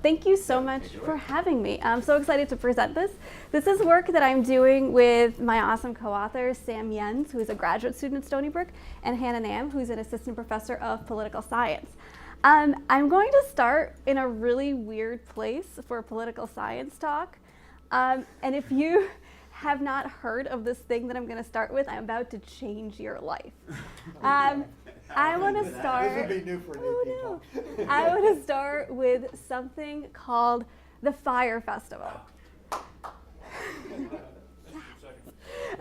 Thank you so much for having me. I'm so excited to present this. This is work that I'm doing with my awesome co-authors, Sam Jens, who is a graduate student at Stony Brook, and Hannah Nam, who's an assistant professor of political science. I'm going to start in a really weird place for a political science talk. And if you have not heard of this thing that I'm going to start with, I'm about to change your life. I want to start. This would be new for new people. No. I want to start with something called the Fire Festival.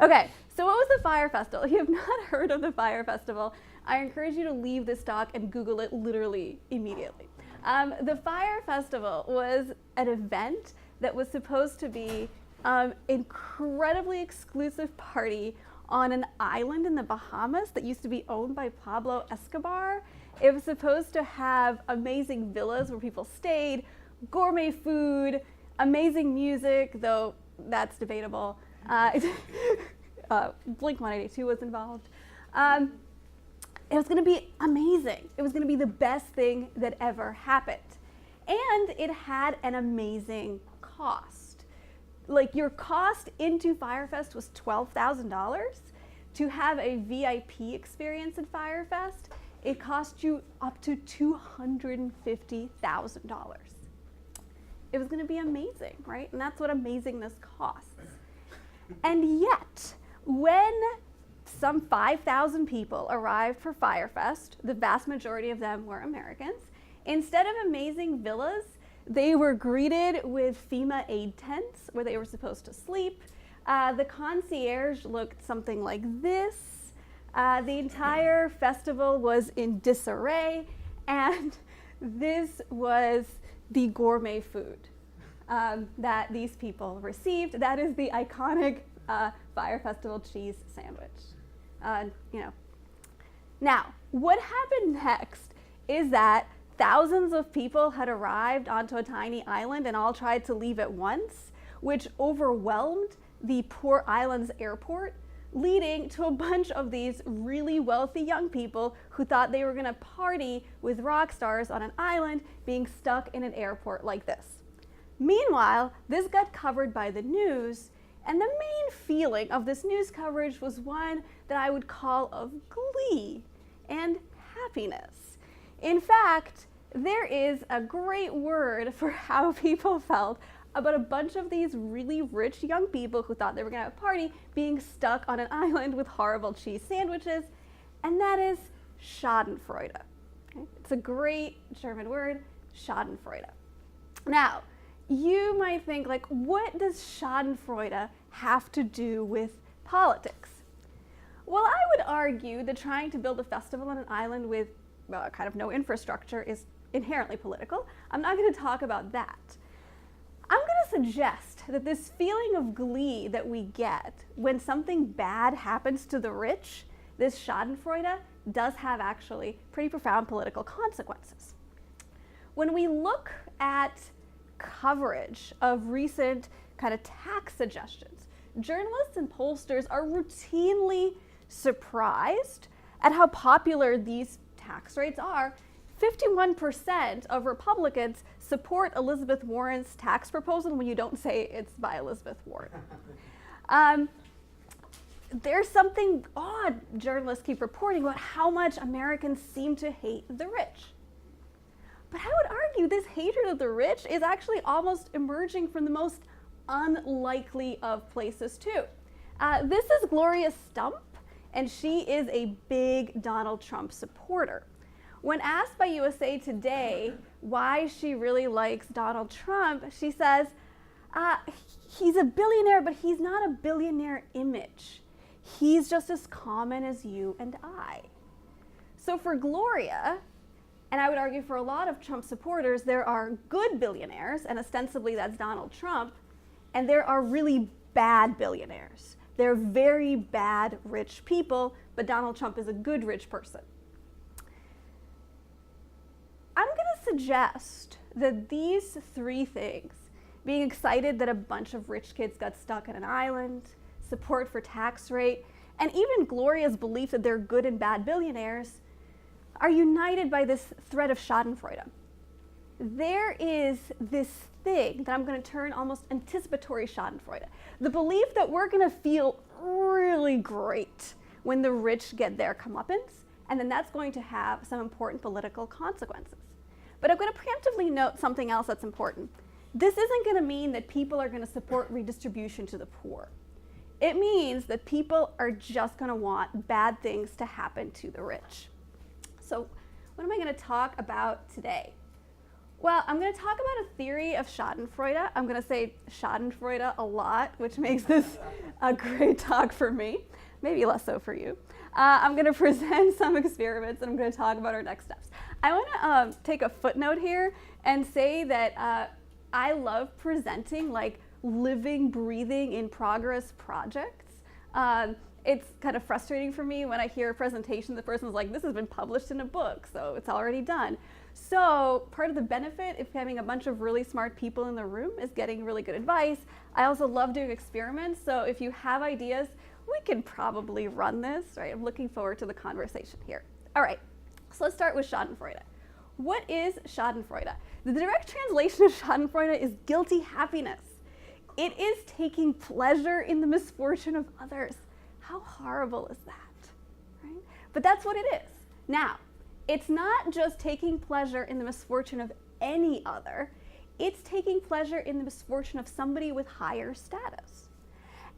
Okay, so what was the Fire Festival? If you have not heard of the Fire Festival, I encourage you to leave this talk and Google it literally immediately. The Fire Festival was an event that was supposed to be an incredibly exclusive party on an island in the Bahamas that used to be owned by Pablo Escobar. It was supposed to have amazing villas where people stayed, gourmet food, amazing music, though that's debatable. Blink-182 was involved. It was going to be amazing. It was going to be the best thing that ever happened. And it had an amazing cost. Like, your cost into Firefest was $12,000. To have a VIP experience at Firefest, it cost you up to $250,000. It was going to be amazing, right? And that's what amazingness costs. And yet, when some 5,000 people arrived for Firefest, the vast majority of them were Americans, instead of amazing villas, they were greeted with FEMA aid tents where they were supposed to sleep. The concierge looked something like this. The entire festival was in disarray, and this was the gourmet food that these people received. That is the iconic Fire Festival cheese sandwich. Now, what happened next is that thousands of people had arrived onto a tiny island and all tried to leave at once, which overwhelmed the poor island's airport, leading to a bunch of these really wealthy young people who thought they were going to party with rock stars on an island being stuck in an airport like this. Meanwhile, this got covered by the news, and the main feeling of this news coverage was one that I would call of glee and happiness. In fact, there is a great word for how people felt about a bunch of these really rich young people who thought they were going to have a party being stuck on an island with horrible cheese sandwiches, and that is Schadenfreude. Okay? It's a great German word, Schadenfreude. Now, you might think, like, what does Schadenfreude have to do with politics? Well, I would argue that trying to build a festival on an island with kind of no infrastructure is inherently political. I'm not going to talk about that. I'm going to suggest that this feeling of glee that we get when something bad happens to the rich, this Schadenfreude, does have actually pretty profound political consequences. When we look at coverage of recent kind of tax suggestions, journalists and pollsters are routinely surprised at how popular these tax rates are. 51% of Republicans support Elizabeth Warren's tax proposal when you don't say it's by Elizabeth Warren. There's something odd journalists keep reporting about how much Americans seem to hate the rich. But I would argue this hatred of the rich is actually almost emerging from the most unlikely of places too. This is Gloria Stump, and she is a big Donald Trump supporter. When asked by USA Today why she really likes Donald Trump, she says, he's a billionaire, but he's not a billionaire image. He's just as common as you and I. So for Gloria, and I would argue for a lot of Trump supporters, there are good billionaires, and ostensibly that's Donald Trump, and there are really bad billionaires. They're very bad rich people, but Donald Trump is a good rich person. I'm going to suggest that these three things, being excited that a bunch of rich kids got stuck on an island, support for tax rate, and even Gloria's belief that they're good and bad billionaires, are united by this thread of Schadenfreude. there is this thing that I'm going to turn almost anticipatory Schadenfreude. The belief that we're going to feel really great when the rich get their comeuppance, and then that's going to have some important political consequences. But I'm going to preemptively note something else that's important. This isn't going to mean that people are going to support redistribution to the poor. It means that people are just going to want bad things to happen to the rich. So what am I going to talk about today? Well, I'm going to talk about a theory of Schadenfreude. I'm going to say Schadenfreude a lot, which makes this a great talk for me, maybe less so for you. I'm going to present some experiments, and I'm going to talk about our next steps. I want to take a footnote here and say that I love presenting like living, breathing, in progress projects. It's kind of frustrating for me when I hear a presentation, the person's like, this has been published in a book, so it's already done. So part of the benefit of having a bunch of really smart people in the room is getting really good advice. I also love doing experiments, so if you have ideas, we can probably run this, right? I'm looking forward to the conversation here. All right, so let's start with Schadenfreude. What is Schadenfreude? The direct translation of Schadenfreude is guilty happiness. It is taking pleasure in the misfortune of others. How horrible is that, right? But that's what it is. Now, it's not just taking pleasure in the misfortune of any other, it's taking pleasure in the misfortune of somebody with higher status.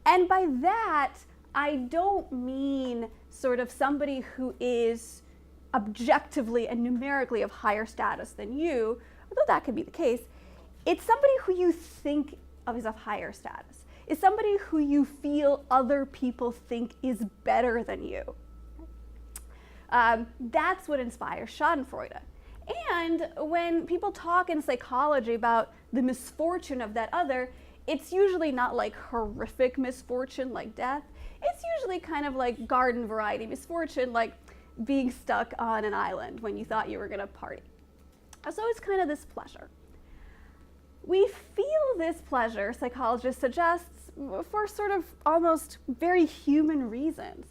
And by that, I don't mean sort of somebody who is objectively and numerically of higher status than you, although that could be the case. It's somebody who you think of as of higher status. It's somebody who you feel other people think is better than you. That's what inspires Schadenfreude. And when people talk in psychology about the misfortune of that other, it's usually not like horrific misfortune like death. It's usually kind of like garden variety misfortune, like being stuck on an island when you thought you were going to party. So it's kind of this pleasure. We feel this pleasure, psychologists suggest, for sort of almost very human reasons.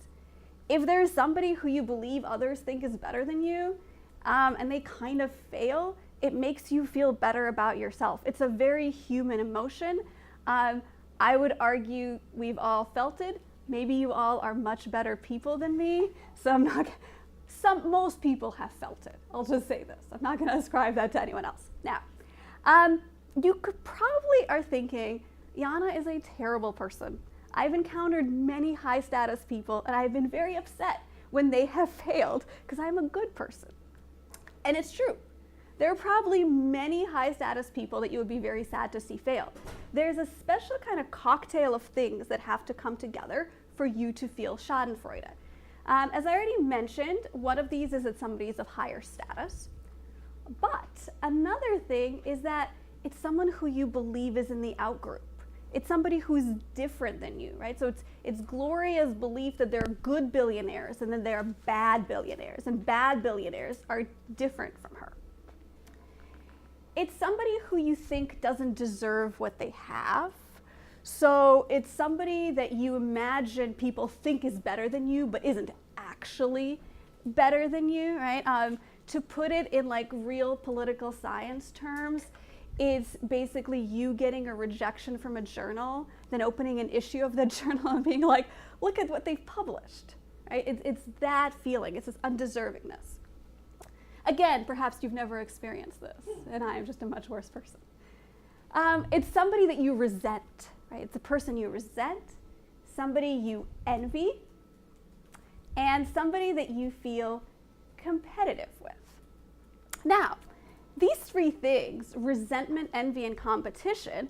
If there's somebody who you believe others think is better than you, and they kind of fail, it makes you feel better about yourself. It's a very human emotion. I would argue we've all felt it. Maybe you all are much better people than me, so most people have felt it. I'll just say this. I'm not going to ascribe that to anyone else. Now, you could probably are thinking, Yanna is a terrible person. I've encountered many high status people, and I've been very upset when they have failed because I'm a good person. And it's true. There are probably many high status people that you would be very sad to see fail. There's a special kind of cocktail of things that have to come together for you to feel Schadenfreude. As I already mentioned, one of these is that somebody is of higher status. But another thing is that it's someone who you believe is in the outgroup. It's somebody who's different than you, right? So it's Gloria's belief that there are good billionaires and then there are bad billionaires, and bad billionaires are different from her. It's somebody who you think doesn't deserve what they have. So it's somebody that you imagine people think is better than you, but isn't actually better than you, right? To put it in like real political science terms, it's basically you getting a rejection from a journal, then opening an issue of the journal and being like, look at what they've published, right? It's that feeling, it's this undeservingness. Again, perhaps you've never experienced this, and I am just a much worse person. It's somebody that you resent, right? It's a person you resent, somebody you envy, and somebody that you feel competitive with. Now, these three things, resentment, envy, and competition,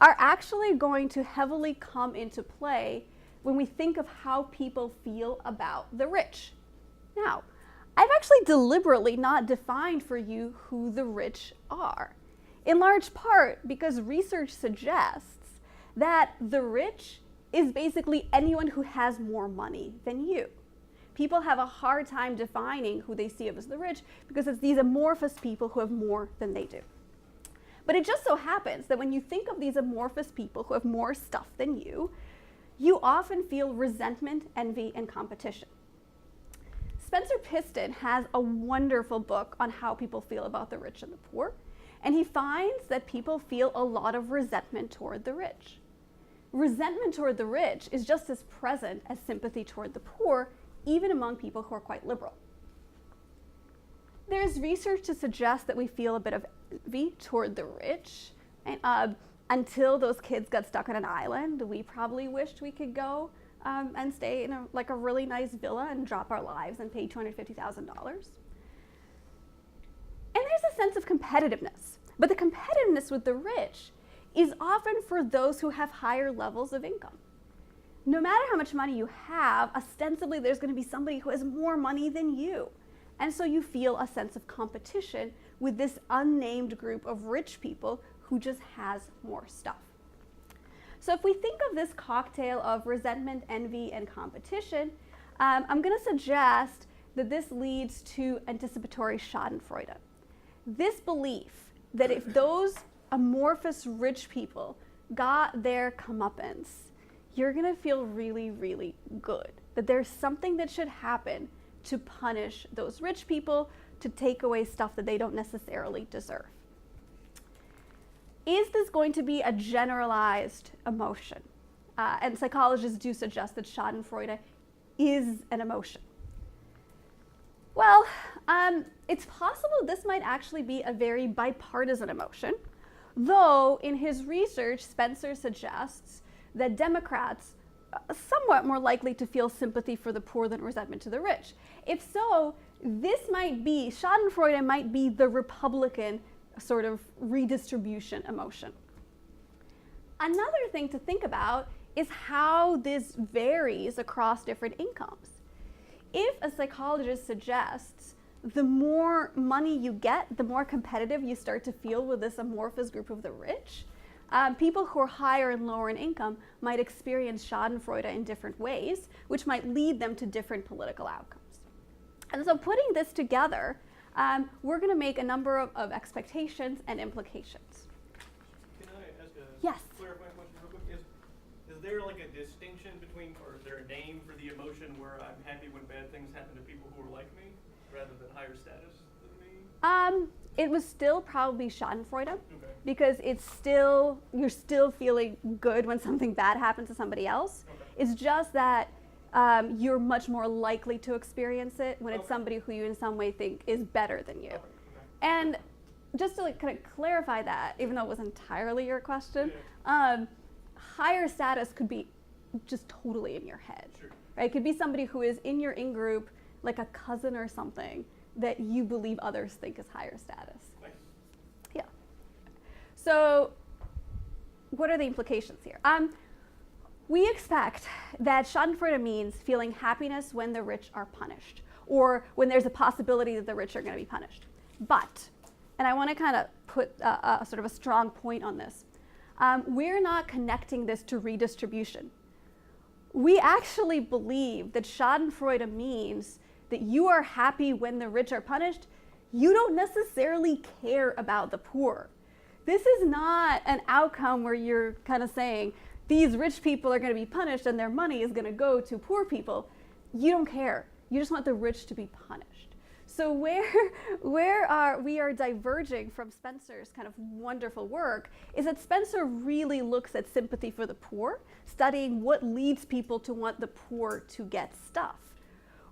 are actually going to heavily come into play when we think of how people feel about the rich. Now, I've actually deliberately not defined for you who the rich are, in large part because research suggests that the rich is basically anyone who has more money than you. People have a hard time defining who they see as the rich because it's these amorphous people who have more than they do. But it just so happens that when you think of these amorphous people who have more stuff than you often feel resentment, envy, and competition. Spencer Piston has a wonderful book on how people feel about the rich and the poor. And he finds that people feel a lot of resentment toward the rich. Resentment toward the rich is just as present as sympathy toward the poor, even among people who are quite liberal. There's research to suggest that we feel a bit of envy toward the rich. And, until those kids got stuck on an island, we probably wished we could go and stay in a really nice villa and drop our lives and pay $250,000. And there's a sense of competitiveness. But the competitiveness with the rich is often for those who have higher levels of income. No matter how much money you have, ostensibly there's going to be somebody who has more money than you. And so you feel a sense of competition with this unnamed group of rich people who just has more stuff. So if we think of this cocktail of resentment, envy, and competition, I'm going to suggest that this leads to anticipatory Schadenfreude. This belief that if those amorphous rich people got their comeuppance, you're going to feel really, really good. That there's something that should happen to punish those rich people, to take away stuff that they don't necessarily deserve. Is this going to be a generalized emotion? And psychologists do suggest that Schadenfreude is an emotion. Well, it's possible this might actually be a very bipartisan emotion, though in his research, Spencer suggests that Democrats are somewhat more likely to feel sympathy for the poor than resentment to the rich. If so, Schadenfreude might be the Republican sort of redistribution emotion. Another thing to think about is how this varies across different incomes. If a psychologist suggests the more money you get, the more competitive you start to feel with this amorphous group of the rich, people who are higher and lower in income might experience Schadenfreude in different ways, which might lead them to different political outcomes. And so putting this together, we're going to make a number of expectations and implications. Can I ask a clarifying question real quick? Is there like a distinction between, or is there a name for the emotion where I'm happy when bad things happen to people who are like me, rather than higher status than me? It was still probably Schadenfreude, because you're still feeling good when something bad happens to somebody else. Okay. It's just that you're much more likely to experience it when it's somebody who you in some way think is better than you. And just to kind of clarify that, even though it was entirely your question, higher status could be just totally in your head. Sure. Right? It could be somebody who is in your in-group, like a cousin or something, that you believe others think is higher status. Nice. Yeah. So what are the implications here? We expect that Schadenfreude means feeling happiness when the rich are punished, or when there's a possibility that the rich are going to be punished. But, and I want to kind of put sort of a strong point on this, we're not connecting this to redistribution. We actually believe that Schadenfreude means that you are happy when the rich are punished. You don't necessarily care about the poor. This is not an outcome where you're kind of saying, these rich people are going to be punished and their money is going to go to poor people. You don't care. You just want the rich to be punished. So where we are diverging from Spencer's kind of wonderful work is that Spencer really looks at sympathy for the poor, studying what leads people to want the poor to get stuff.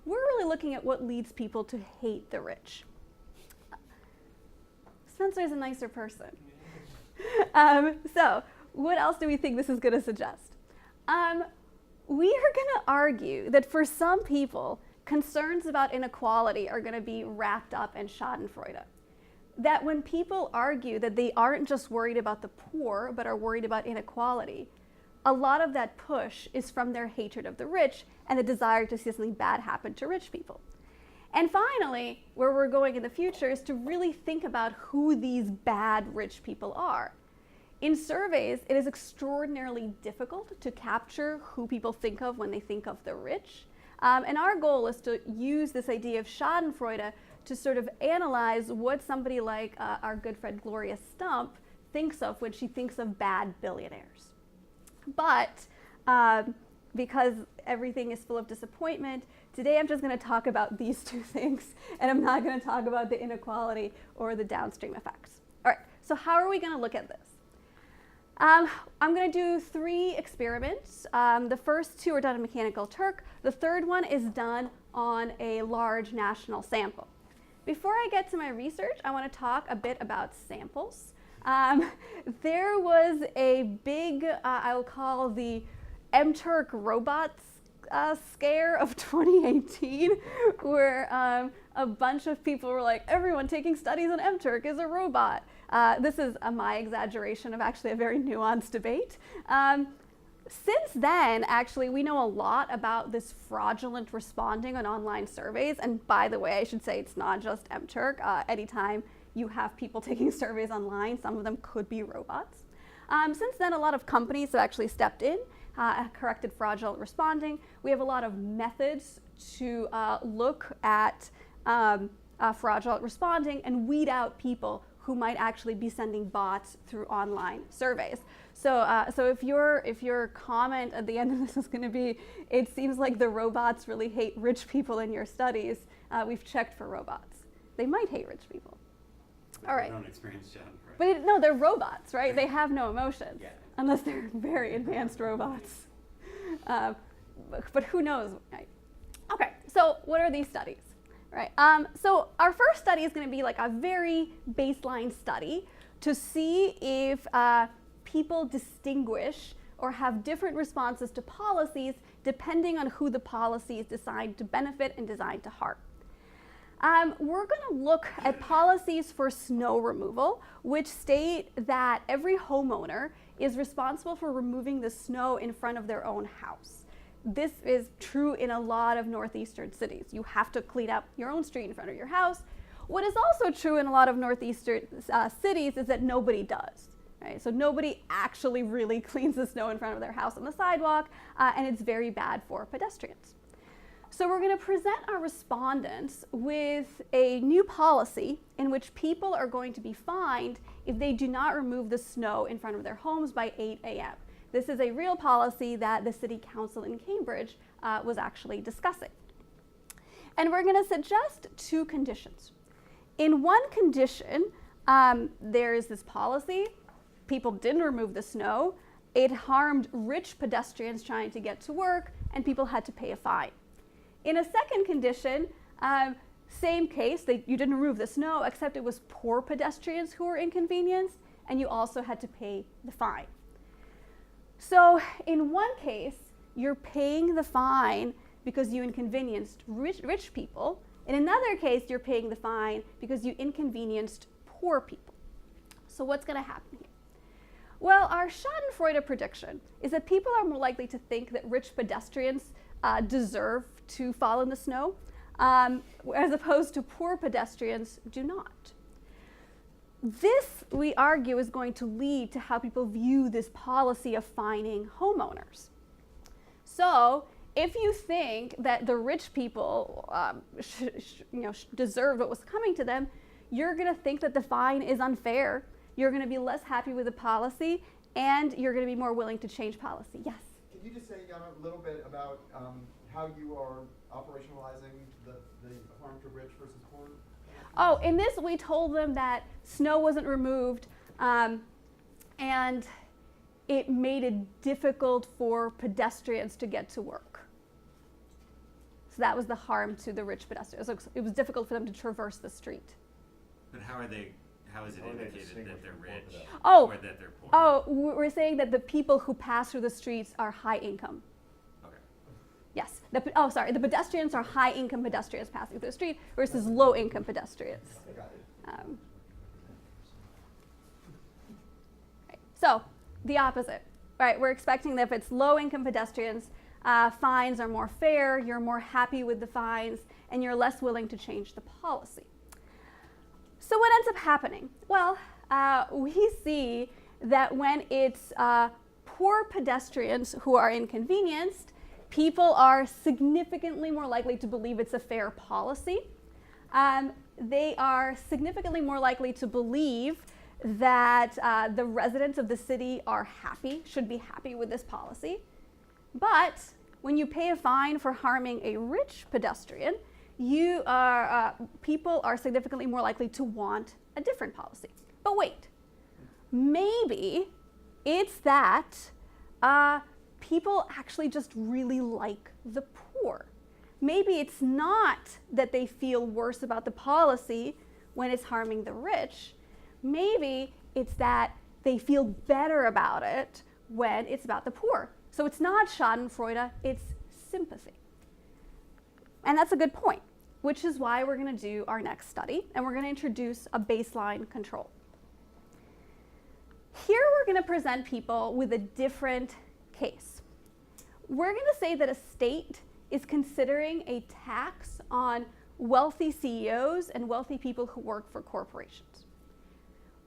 We're really looking at what leads people to hate the rich. Spencer is a nicer person. So what else do we think this is going to suggest? We are going to argue that for some people, concerns about inequality are going to be wrapped up in Schadenfreude. That when people argue that they aren't just worried about the poor, but are worried about inequality, a lot of that push is from their hatred of the rich and the desire to see something bad happen to rich people. And finally, where we're going in the future is to really think about who these bad rich people are. In surveys, it is extraordinarily difficult to capture who people think of when they think of the rich. And our goal is to use this idea of Schadenfreude to sort of analyze what somebody like our good friend Gloria Stump thinks of when she thinks of bad billionaires. But because everything is full of disappointment, today I'm just going to talk about these two things, and I'm not going to talk about the inequality or the downstream effects. All right, So how are we going to look at this? I'm going to do 3 experiments. The first 2 are done in Mechanical Turk. The third one is done on a large national sample. Before I get to my research, I want to talk a bit about samples. There was a big, I will call the MTurk robots scare of 2018, where a bunch of people were like, everyone taking studies on MTurk is a robot. This is my exaggeration of actually a very nuanced debate. Since then, actually, we know a lot about this fraudulent responding on online surveys. And by the way, I should say it's not just MTurk. Anytime you have people taking surveys online, some of them could be robots. Since then, a lot of companies have actually stepped in, corrected fraudulent responding. We have a lot of methods to look at fraudulent responding and weed out people who might actually be sending bots through online surveys. So if your comment at the end of this is going to be, it seems like the robots really hate rich people in your studies, we've checked for robots. They might hate rich people. All right. They don't experience Schadenfreude. But no, they're robots, right? They have no emotions, Yeah. unless they're very advanced robots. But who knows? Right? Okay, so what are these studies? Right. So our first study is going to be like a very baseline study to see if people distinguish or have different responses to policies depending on who the policy is designed to benefit and designed to harm. We're going to look at policies for snow removal, which state that every homeowner is responsible for removing the snow in front of their own house. This is true in a lot of northeastern cities. You have to clean up your own street in front of your house. What is also true in a lot of northeastern cities is that nobody does. Right? So nobody actually really cleans the snow in front of their house on the sidewalk, and it's very bad for pedestrians. So we're going to present our respondents with a new policy in which people are going to be fined if they do not remove the snow in front of their homes by 8 a.m. This is a real policy that the City Council in Cambridge was actually discussing. And we're going to suggest 2 conditions. In one condition, there is this policy. People didn't remove the snow. It harmed rich pedestrians trying to get to work, and people had to pay a fine. In a second condition, same case, you didn't remove the snow, except it was poor pedestrians who were inconvenienced, and you also had to pay the fine. So in one case, you're paying the fine because you inconvenienced rich people. In another case, you're paying the fine because you inconvenienced poor people. So what's going to happen here? Well, our Schadenfreude prediction is that people are more likely to think that rich pedestrians deserve to fall in the snow, as opposed to poor pedestrians do not. This, we argue, is going to lead to how people view this policy of fining homeowners. So if you think that the rich people deserved what was coming to them, you're going to think that the fine is unfair. You're going to be less happy with the policy, and you're going to be more willing to change policy. Yes? Can you just say, Yanna, a little bit about how you are operationalizing the harm to rich versus poor? Oh, in this, we told them that snow wasn't removed, and it made it difficult for pedestrians to get to work. So that was the harm to the rich pedestrians. So it was difficult for them to traverse the street. But how is it indicated that they're rich or that they're poor? Oh, we're saying that the people who pass through the streets are high income. Okay. Yes. The pedestrians are high income pedestrians passing through the street versus low income pedestrians. Right. So the opposite, right? We're expecting that if it's low income pedestrians, fines are more fair, you're more happy with the fines, and you're less willing to change the policy. So what ends up happening? Well, we see that when it's poor pedestrians who are inconvenienced, people are significantly more likely to believe it's a fair policy. They are significantly more likely to believe that the residents of the city are happy, should be happy with this policy. But when you pay a fine for harming a rich pedestrian, people are significantly more likely to want a different policy. But wait, maybe it's that people actually just really like the poor. Maybe it's not that they feel worse about the policy when it's harming the rich. Maybe it's that they feel better about it when it's about the poor. So it's not Schadenfreude, it's sympathy. And that's a good point, which is why we're going to do our next study, and we're going to introduce a baseline control. Here we're going to present people with a different case. We're going to say that a state is considering a tax on wealthy CEOs and wealthy people who work for corporations.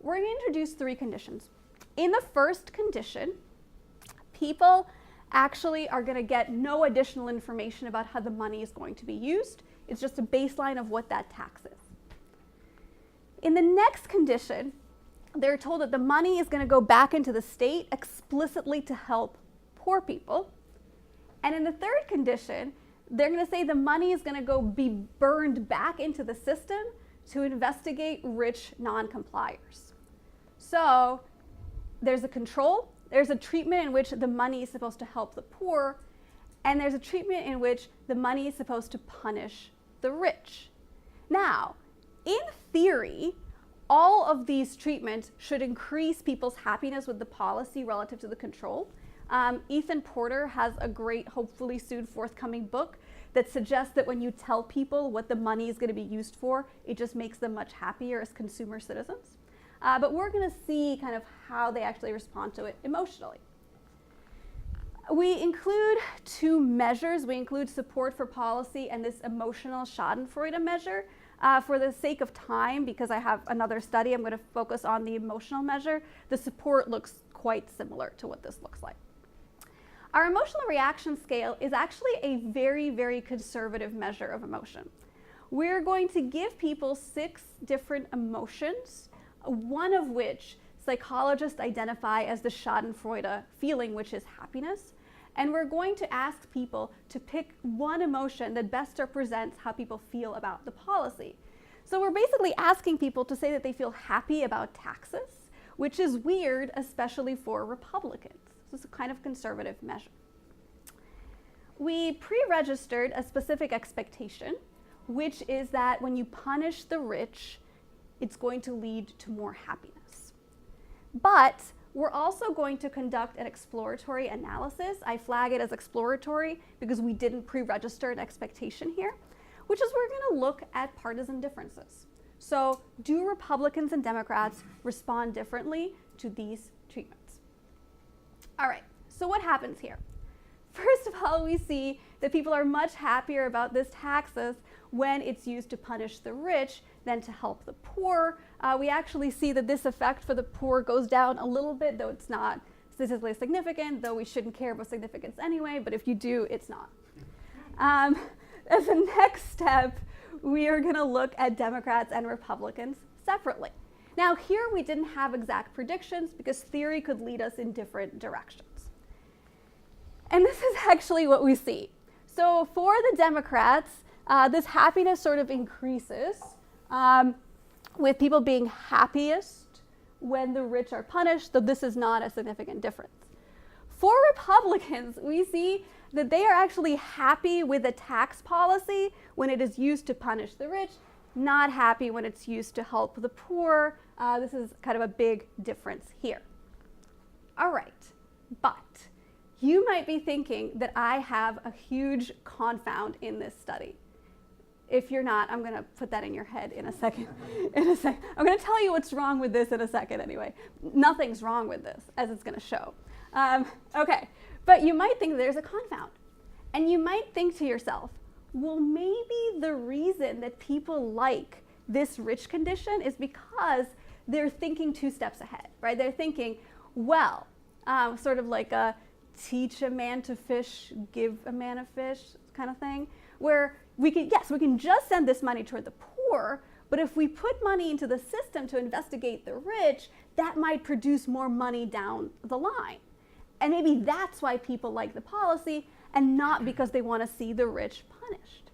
We're going to introduce 3 conditions. In the first condition, people actually are going to get no additional information about how the money is going to be used. It's just a baseline of what that tax is. In the next condition, they're told that the money is going to go back into the state explicitly to help poor people. And in the third condition, they're going to say the money is going to go be burned back into the system to investigate rich non-compliers. So there's a control, there's a treatment in which the money is supposed to help the poor, and there's a treatment in which the money is supposed to punish the rich. Now, in theory, all of these treatments should increase people's happiness with the policy relative to the control. Ethan Porter has a great, hopefully soon forthcoming book that suggests that when you tell people what the money is going to be used for, it just makes them much happier as consumer citizens. But we're going to see kind of how they actually respond to it emotionally. We include 2 measures. We include support for policy and this emotional Schadenfreude measure. For the sake of time, because I have another study, I'm going to focus on the emotional measure. The support looks quite similar to what this looks like. Our emotional reaction scale is actually a very, very conservative measure of emotion. We're going to give people 6 different emotions, one of which psychologists identify as the Schadenfreude feeling, which is happiness. And we're going to ask people to pick one emotion that best represents how people feel about the policy. So we're basically asking people to say that they feel happy about taxes, which is weird, especially for Republicans. So it's a kind of conservative measure. We pre-registered a specific expectation, which is that when you punish the rich, it's going to lead to more happiness. But we're also going to conduct an exploratory analysis. I flag it as exploratory because we didn't pre-register an expectation here, which is we're going to look at partisan differences. So do Republicans and Democrats respond differently to these treatments? All right, so what happens here? First of all, we see that people are much happier about this taxes when it's used to punish the rich than to help the poor. We actually see that this effect for the poor goes down a little bit, though it's not statistically significant, though we shouldn't care about significance anyway, but if you do, it's not. As a next step, we are going to look at Democrats and Republicans separately. Now, here we didn't have exact predictions because theory could lead us in different directions. And this is actually what we see. So for the Democrats, this happiness sort of increases with people being happiest when the rich are punished, though this is not a significant difference. For Republicans, we see that they are actually happy with a tax policy when it is used to punish the rich, not happy when it's used to help the poor. This is kind of a big difference here. All right, but you might be thinking that I have a huge confound in this study. If you're not, I'm going to put that in your head in a second. I'm going to tell you what's wrong with this in a second anyway. Nothing's wrong with this, as it's going to show. Okay, but you might think there's a confound. And you might think to yourself, well, maybe the reason that people like this rich condition is because they're thinking 2 steps ahead, right? They're thinking, well, sort of like a teach a man to fish, give a man a fish kind of thing, where we can just send this money toward the poor, but if we put money into the system to investigate the rich, that might produce more money down the line. And maybe that's why people like the policy and not because they want to see the rich punished.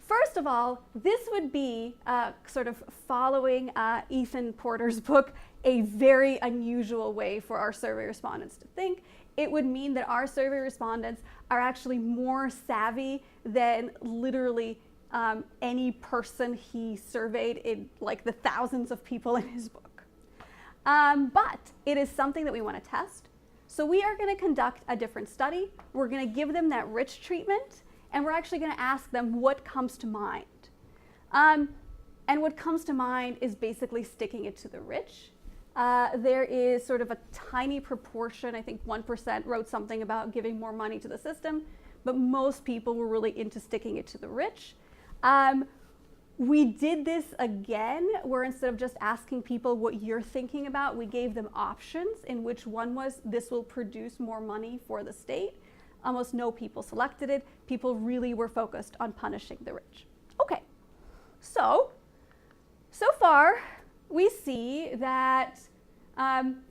First of all, this would be sort of following Ethan Porter's book, a very unusual way for our survey respondents to think. It would mean that our survey respondents are actually more savvy than literally any person he surveyed in like the thousands of people in his book. But it is something that we want to test. So we are going to conduct a different study. We're going to give them that rich treatment, and we're actually going to ask them what comes to mind. And what comes to mind is basically sticking it to the rich. There is sort of a tiny proportion, I think 1% wrote something about giving more money to the system, but most people were really into sticking it to the rich. We did this again, where instead of just asking people what you're thinking about, we gave them options, in which one was this will produce more money for the state. Almost no people selected it. People really were focused on punishing the rich. Okay, so far we see that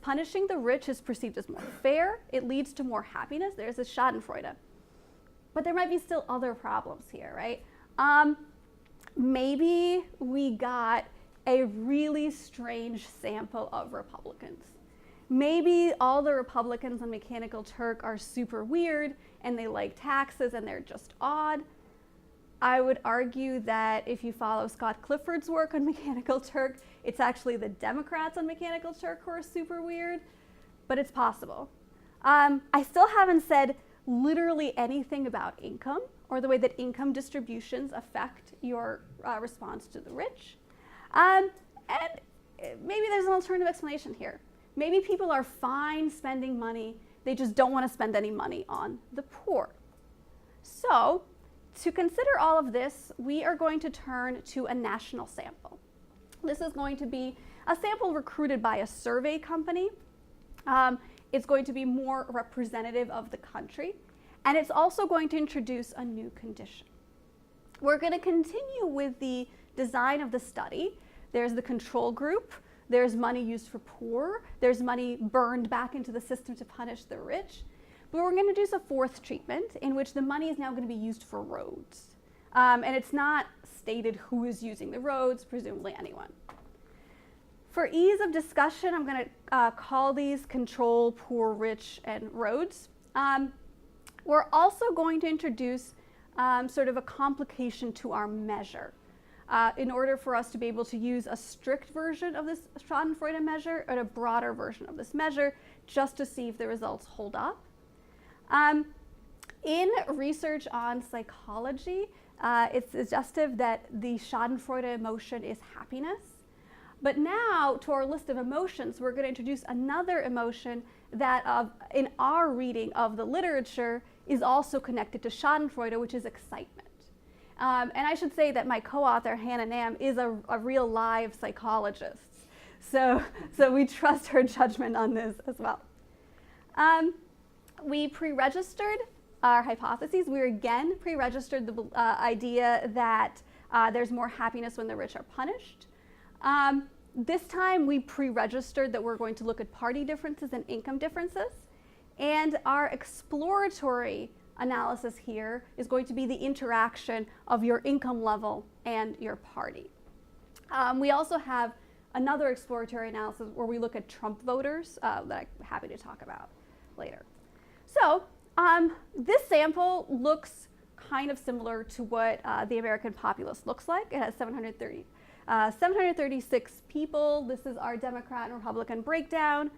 punishing the rich is perceived as more fair. It leads to more happiness. There's a Schadenfreude. But there might be still other problems here, right? Maybe we got a really strange sample of Republicans. Maybe all the Republicans on Mechanical Turk are super weird and they like taxes and they're just odd. I would argue that if you follow Scott Clifford's work on Mechanical Turk, it's actually the Democrats on Mechanical Turk who are super weird, but it's possible. I still haven't said literally anything about income or the way that income distributions affect your response to the rich. And maybe there's an alternative explanation here. Maybe people are fine spending money, they just don't want to spend any money on the poor. So, to consider all of this, we are going to turn to a national sample. This is going to be a sample recruited by a survey company. It's going to be more representative of the country, and it's also going to introduce a new condition. We're going to continue with the design of the study. There's the control group, there's money used for poor, there's money burned back into the system to punish the rich. But we're going to do a fourth treatment in which the money is now going to be used for roads. And it's not stated who is using the roads, presumably anyone. For ease of discussion, I'm going to call these control, poor, rich, and roads. We're also going to introduce sort of a complication to our measure. In order for us to be able to use a strict version of this Schadenfreude measure and a broader version of this measure, just to see if the results hold up. In research on psychology, it's suggestive that the Schadenfreude emotion is happiness. But now, to our list of emotions, we're going to introduce another emotion that, in our reading of the literature, is also connected to Schadenfreude, which is excitement. And I should say that my co-author, Hannah Nam, is a real live psychologist. So we trust her judgment on this as well. We pre-registered our hypotheses. We again pre-registered the idea that there's more happiness when the rich are punished. This time we pre-registered that we're going to look at party differences and income differences. And our exploratory analysis here is going to be the interaction of your income level and your party. We also have another exploratory analysis where we look at Trump voters that I'm happy to talk about later. So this sample looks kind of similar to what the American populace looks like. It has 736 people. This is our Democrat and Republican breakdown.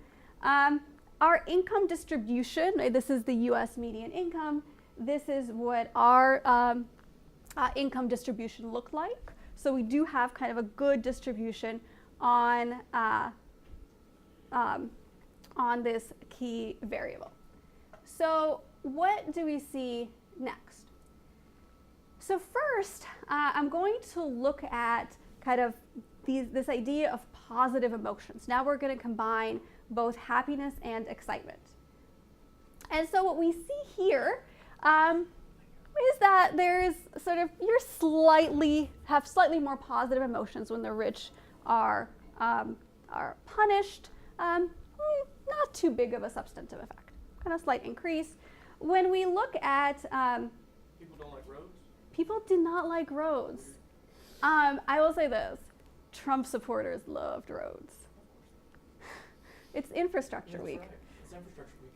Our income distribution, this is the US median income. This is what our income distribution looked like. So we do have kind of a good distribution on this key variable. So what do we see next? So first, I'm going to look at kind of this idea of positive emotions. Now we're going to combine both happiness and excitement. And so what we see here is that there's sort of, have slightly more positive emotions when the rich are punished. Not too big of a substantive effect, kind of slight increase. When we look at People don't like roads? People did not like roads. I will say this, Trump supporters loved roads. It's Infrastructure Week. Right. It's Infrastructure Week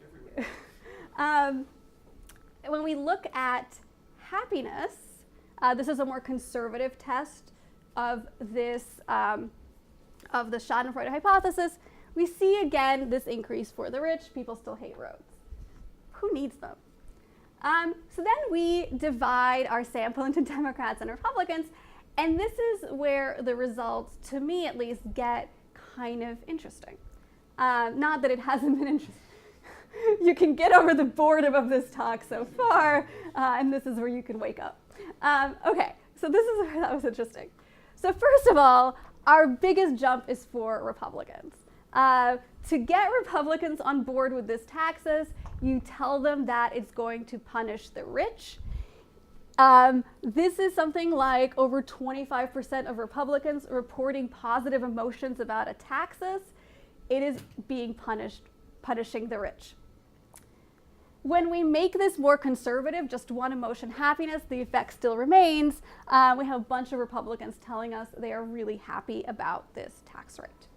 everywhere. When we look at happiness, this is a more conservative test of this, of the Schadenfreude hypothesis. We see again this increase for the rich. People still hate roads. Who needs them? So then we divide our sample into Democrats and Republicans, and this is where the results, to me at least, get kind of interesting. Not that it hasn't been interesting. You can get over the boredom of this talk so far, and this is where you can wake up. Okay, so this is where that was interesting. So first of all, our biggest jump is for Republicans. To get Republicans on board with this taxes, you tell them that it's going to punish the rich. This is something like over 25% of Republicans reporting positive emotions about a taxes. It is being punishing the rich. When we make this more conservative, just one emotion, happiness, the effect still remains. We have a bunch of Republicans telling us they are really happy about this tax rate.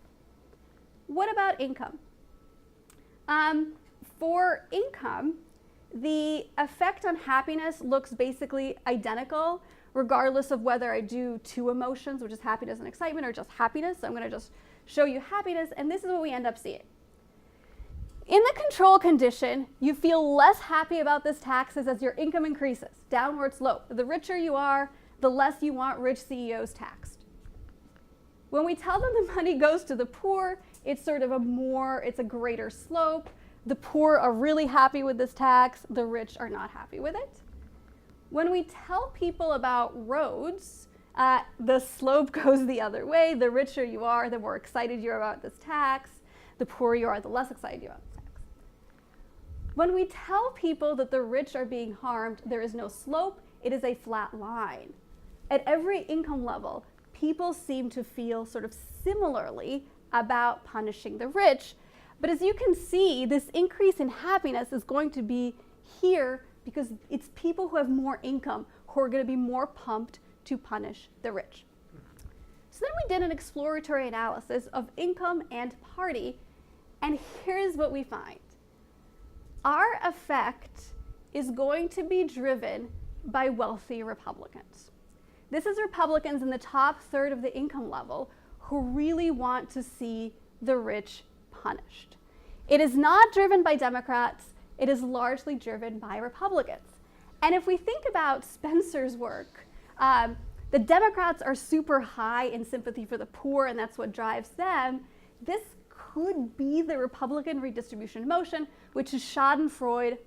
What about income? For income, the effect on happiness looks basically identical, regardless of whether I do two emotions, which is happiness and excitement, or just happiness. So I'm going to just show you happiness, and this is what we end up seeing. In the control condition, you feel less happy about this taxes as your income increases, downward slope. The richer you are, the less you want rich CEOs taxed. When we tell them the money goes to the poor, it's sort of it's a greater slope. The poor are really happy with this tax, the rich are not happy with it. When we tell people about roads, the slope goes the other way. The richer you are, the more excited you are about this tax. The poorer you are, the less excited you are about this tax. When we tell people that the rich are being harmed, there is no slope, it is a flat line. At every income level, people seem to feel sort of similarly about punishing the rich. But as you can see, this increase in happiness is going to be here because it's people who have more income who are going to be more pumped to punish the rich. So then we did an exploratory analysis of income and party, and here's what we find. Our effect is going to be driven by wealthy Republicans. This is Republicans in the top third of the income level who really want to see the rich punished. It is not driven by Democrats, it is largely driven by Republicans. And if we think about Spencer's work, the Democrats are super high in sympathy for the poor, and that's what drives them. This could be the Republican redistribution motion, which is Schadenfreude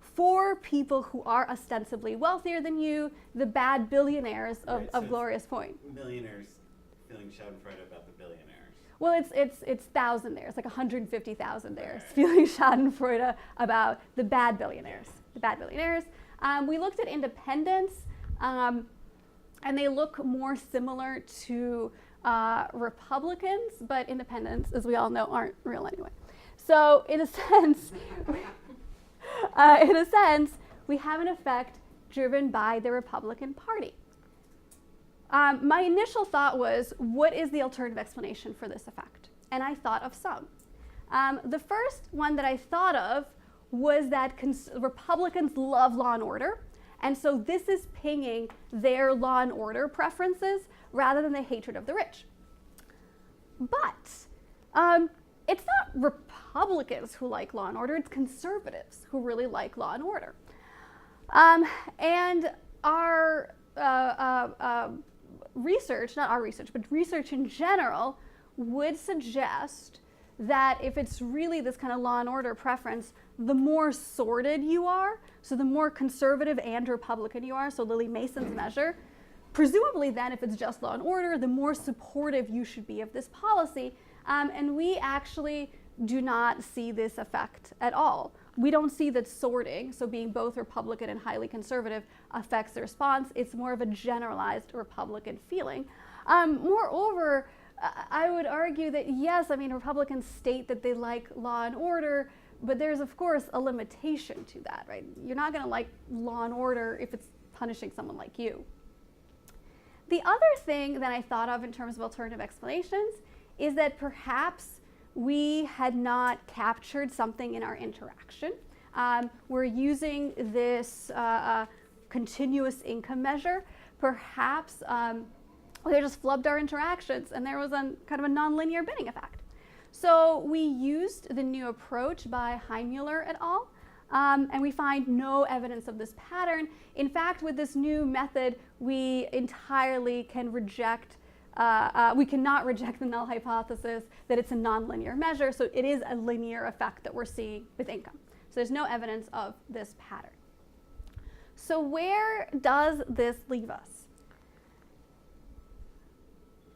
for people who are ostensibly wealthier than you, the bad billionaires of Gloria's point. Millionaires feeling Schadenfreude about the billionaires. Well, it's thousandaires, like 150,000-aires, feeling Schadenfreude about the bad billionaires. We looked at independents, and they look more similar to Republicans, but independents, as we all know, aren't real anyway. So in a sense, we have an effect driven by the Republican Party. My initial thought was, what is the alternative explanation for this effect? And I thought of some. The first one that I thought of was that Republicans love law and order, and so this is pinging their law and order preferences rather than the hatred of the rich. But it's not Republicans who like law and order, it's conservatives who really like law and order. And our research, not our research, but research in general would suggest that if it's really this kind of law and order preference, the more sorted you are, so the more conservative and Republican you are, so Lily Mason's measure, presumably then if it's just law and order, the more supportive you should be of this policy. And we actually do not see this effect at all. We don't see that sorting, so being both Republican and highly conservative, affects the response. It's more of a generalized Republican feeling. Moreover, I would argue that yes, I mean, Republicans state that they like law and order, but there's of course a limitation to that, right? You're not going to like law and order if it's punishing someone like you. The other thing that I thought of in terms of alternative explanations is that perhaps we had not captured something in our interaction. We're using this continuous income measure. Perhaps we just flubbed our interactions and there was kind of a nonlinear bidding effect. So we used the new approach by Heimmuller et al. And we find no evidence of this pattern. In fact, with this new method, we entirely can reject, we cannot reject the null hypothesis that it's a nonlinear measure, so it is a linear effect that we're seeing with income. So there's no evidence of this pattern. So where does this leave us?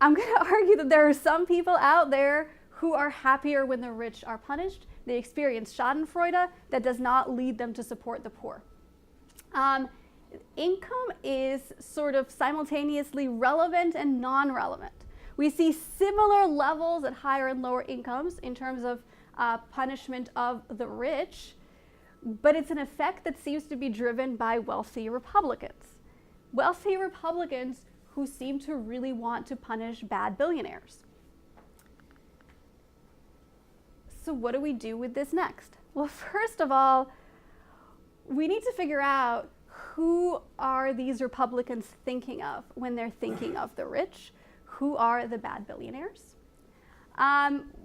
I'm going to argue that there are some people out there who are happier when the rich are punished. They experience Schadenfreude that does not lead them to support the poor. Income is sort of simultaneously relevant and non-relevant. We see similar levels at higher and lower incomes in terms of punishment of the rich, but it's an effect that seems to be driven by wealthy Republicans. Wealthy Republicans who seem to really want to punish bad billionaires. So what do we do with this next? Well, first of all, we need to figure out who are these Republicans thinking of when they're thinking of the rich? Who are the bad billionaires?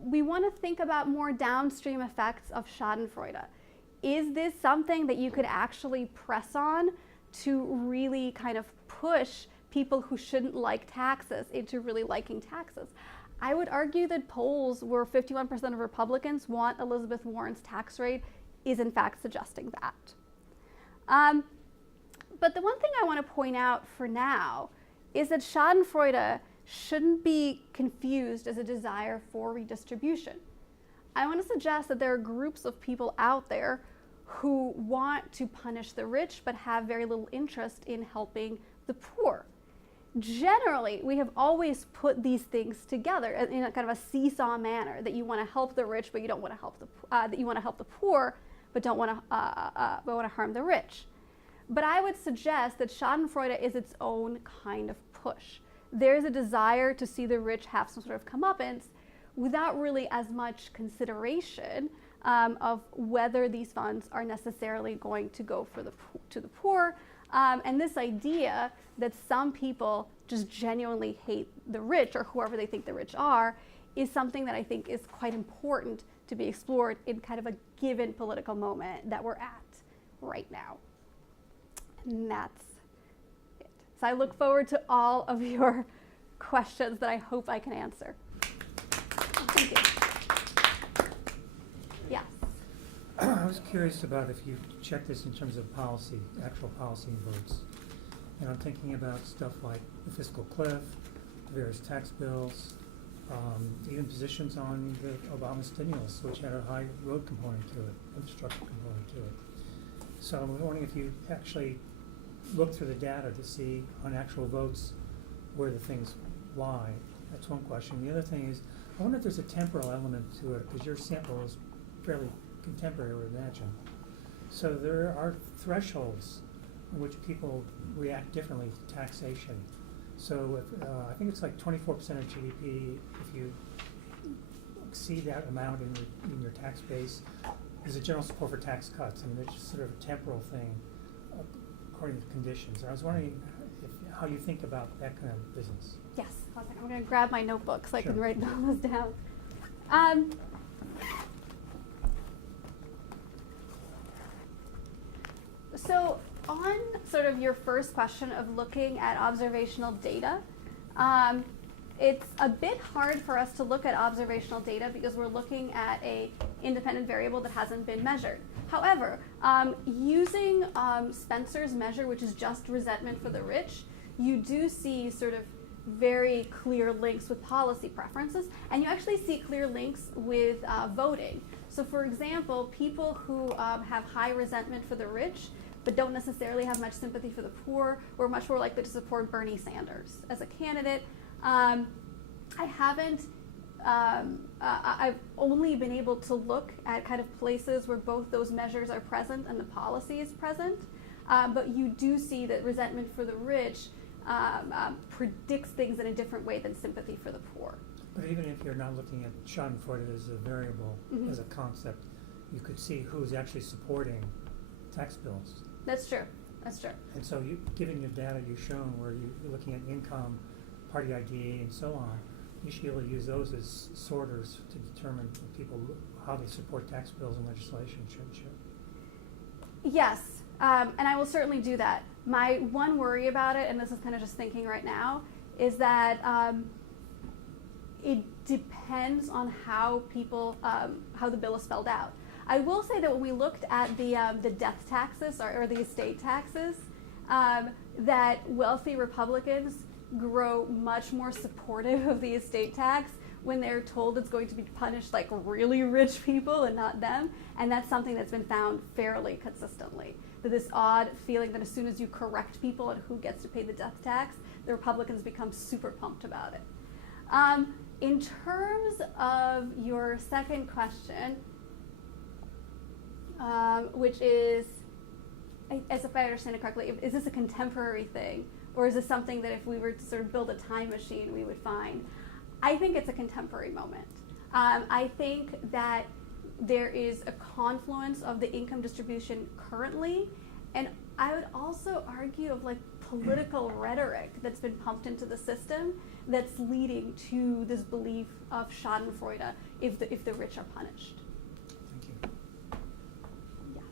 We want to think about more downstream effects of Schadenfreude. Is this something that you could actually press on to really kind of push people who shouldn't like taxes into really liking taxes? I would argue that polls where 51% of Republicans want Elizabeth Warren's tax rate is in fact suggesting that. But the one thing I want to point out for now is that Schadenfreude shouldn't be confused as a desire for redistribution. I want to suggest that there are groups of people out there who want to punish the rich but have very little interest in helping the poor. Generally, we have always put these things together in a kind of a seesaw manner, that you want to help the rich, but you don't want to help that you want to help the poor, but don't want to harm the rich. But I would suggest that Schadenfreude is its own kind of push. There's a desire to see the rich have some sort of comeuppance without really as much consideration of whether these funds are necessarily going to go to the poor. And this idea that some people just genuinely hate the rich, or whoever they think the rich are, is something that I think is quite important to be explored in kind of a given political moment that we're at right now. And that's it. So I look forward to all of your questions that I hope I can answer. Thank you. Yes. I was curious about if you check this in terms of policy, actual policy votes. And I'm thinking about stuff like the fiscal cliff, various tax bills, even positions on the Obama stimulus, which had a high road component to it, infrastructure component to it. So I'm wondering if you actually look through the data to see on actual votes where the things lie. That's one question. The other thing is, I wonder if there's a temporal element to it, because your sample is fairly contemporary, I would imagine. So there are thresholds in which people react differently to taxation. So if, I think it's like 24% of GDP. If you exceed that amount in your tax base, there's a general support for tax cuts. I mean, there's just sort of a temporal thing according to conditions. And I was wondering how you think about that kind of business. Yes. I'm going to grab my notebook so I can write all those down. So on sort of your first question of looking at observational data, it's a bit hard for us to look at observational data because we're looking at an independent variable that hasn't been measured. However, using Spencer's measure, which is just resentment for the rich, you do see sort of very clear links with policy preferences, and you actually see clear links with voting. So for example, people who have high resentment for the rich but don't necessarily have much sympathy for the poor were much more likely to support Bernie Sanders as a candidate. I've only been able to look at kind of places where both those measures are present and the policy is present, but you do see that resentment for the rich predicts things in a different way than sympathy for the poor. But even if you're not looking at Schadenfreude as a variable, as a concept, you could see who's actually supporting tax bills. That's true. That's true. And so given your data you've shown where you're looking at income, party ID, and so on, you should be able to use those as sorters to determine people how they support tax bills and legislation, shouldn't you? Yes, and I will certainly do that. My one worry about it, and this is kind of just thinking right now, is that it depends on how people, how the bill is spelled out. I will say that when we looked at the death taxes or the estate taxes, that wealthy Republicans grow much more supportive of the estate tax when they're told it's going to be punished like really rich people and not them. And that's something that's been found fairly consistently. That this odd feeling that as soon as you correct people on who gets to pay the death tax, the Republicans become super pumped about it. In terms of your second question, which is, as if I understand it correctly, is this a contemporary thing? Or is this something that if we were to sort of build a time machine, we would find? I think it's a contemporary moment. I think that there is a confluence of the income distribution currently, and I would also argue of like political rhetoric that's been pumped into the system that's leading to this belief of Schadenfreude if the rich are punished. Thank you. Yes.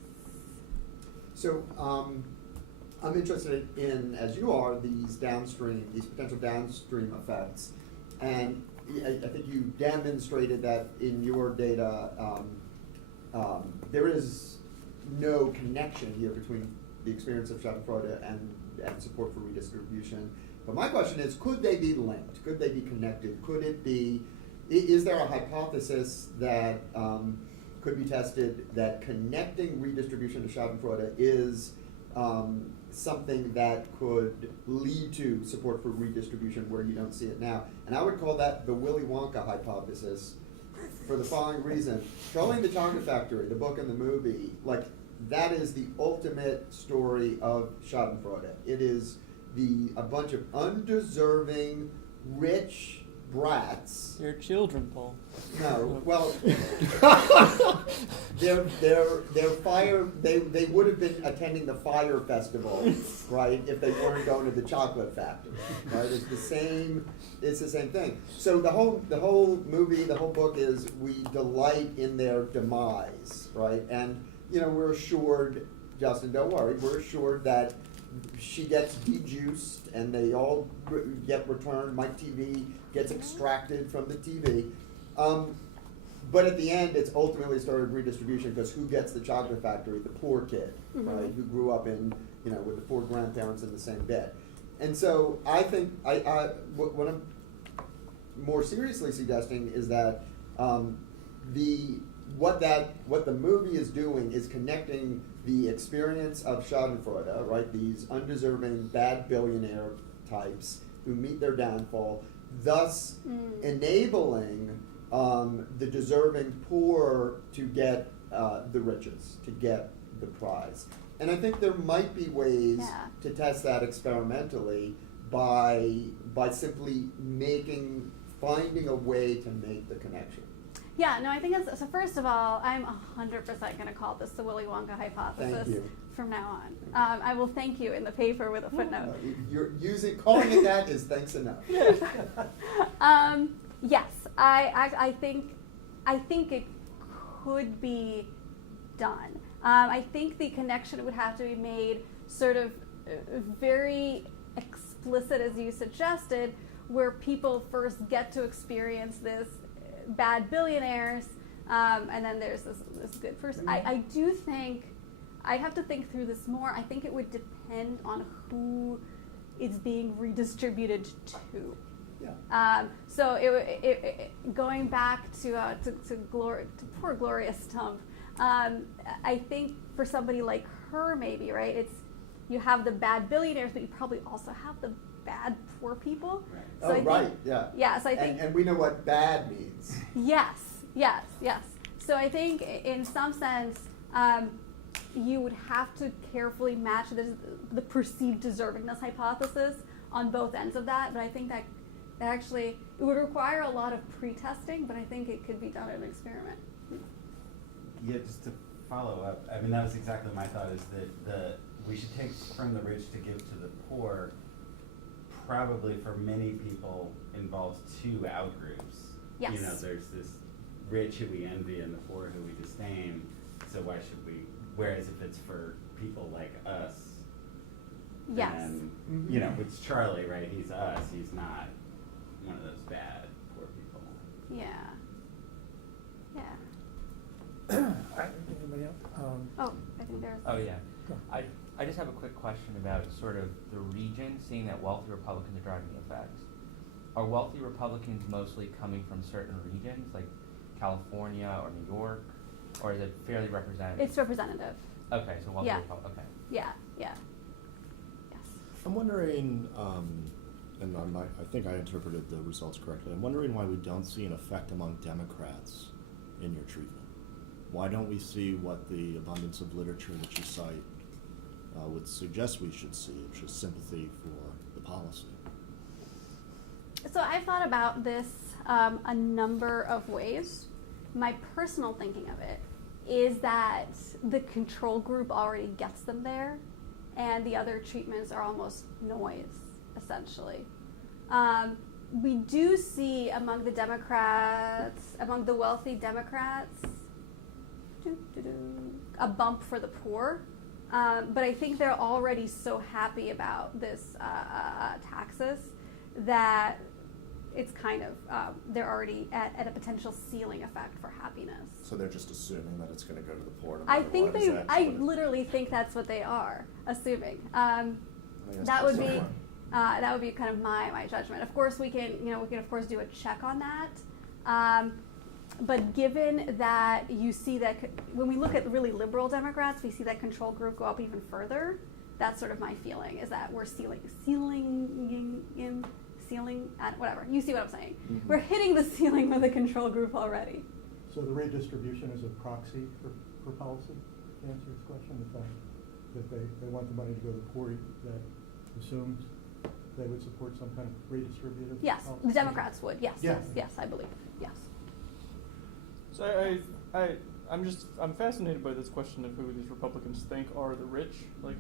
So I'm interested in, as you are, these potential downstream effects. And I think you demonstrated that in your data, there is no connection here between the experience of Schadenfreude and support for redistribution. But my question is, could they be linked? Could they be connected? Could it be, is there a hypothesis that could be tested that connecting redistribution to Schadenfreude is something that could lead to support for redistribution where you don't see it now? And I would call that the Willy Wonka hypothesis for the following reason. Charlie and the Chocolate Factory, the book and the movie, like, that is the ultimate story of Schadenfreude. It is a bunch of undeserving, rich brats. They're children, Paul. No, well, they're fire. They would have been attending the fire festival, right? If they weren't going to the chocolate factory, right? It's the same. It's the same thing. So the whole movie, the whole book is we delight in their demise, right? And we're assured, Justin, don't worry, we're assured that she gets dejuiced and they all get returned. Mike TV gets extracted from the TV. But at the end, it's ultimately a story of redistribution because who gets the chocolate factory? The poor kid, right? Who grew up in, with the 4 grandparents in the same bed. And so I think what I'm more seriously suggesting is that what the movie is doing is connecting the experience of Schadenfreude, right? These undeserving bad billionaire types who meet their downfall, thus enabling the deserving poor to get the riches, to get the prize. And I think there might be ways to test that experimentally by simply finding a way to make the connection. Yeah, no, I think so. First of all, I'm 100% going to call this the Willy Wonka hypothesis from now on. I will thank you in the paper with a footnote. Calling it that is thanks enough. Yes, I think it could be done. I think the connection would have to be made sort of very explicit, as you suggested, where people first get to experience this bad billionaires, and then there's this good person. I do think, I'd have to think through this more. I think it would depend on who it's being redistributed to. Yeah. So going back to poor Gloria Stump, I think for somebody like her, maybe, right? It's, you have the bad billionaires, but you probably also have the bad poor people. Right. So Yeah. So I think, and we know what bad means. Yes. So I think in some sense, you would have to carefully match the perceived deservingness hypothesis on both ends of that. But I think that It would require a lot of pre-testing, but I think it could be done in an experiment. Yeah, just to follow up, I mean, that was exactly my thought, is that we should take from the rich to give to the poor, probably for many people involves two outgroups. Yes. You know, there's this rich who we envy and the poor who we disdain, so why should we, whereas if it's for people like us, Yes. then, you know, it's Charlie, right, he's us, he's not one of those bad poor people. Yeah. Yeah. Anybody else? Oh, I think there's. Oh, yeah. Go. I just have a quick question about sort of the region, seeing that wealthy Republicans are driving the effects. Are wealthy Republicans mostly coming from certain regions, like California or New York, or is it fairly representative? It's representative. Okay, so wealthy Yeah. okay. Yeah, yeah. Yes. I'm wondering, and I think I interpreted the results correctly, I'm wondering why we don't see an effect among Democrats in your treatment. Why don't we see what the abundance of literature that you cite would suggest we should see, which is sympathy for the policy? So I've thought about this a number of ways. My personal thinking of it is that the control group already gets them there, and the other treatments are almost noise, essentially. We do see among the Democrats, among the wealthy Democrats, a bump for the poor. But I think they're already so happy about this taxes that it's kind of, they're already at a potential ceiling effect for happiness. So they're just assuming that it's going to go to the poor no I matter think what? Is that I what it- literally think that's what they are assuming. I guess That would that's be not- that would be kind of my judgment. Of course, we can of course do a check on that. But given that you see that when we look at really liberal Democrats, we see that control group go up even further. That's sort of my feeling, is that we're ceiling, whatever. You see what I'm saying? Mhm. We're hitting the ceiling with the control group already. So the redistribution is a proxy for policy, to answer his question, the fact that they want the money to go to the poor, that assumes they would support some kind of redistributive Yes, policy? the Democrats would. Yes, Yeah. yes, I believe. Yes. So I'm fascinated by this question of who these Republicans think are the rich. Like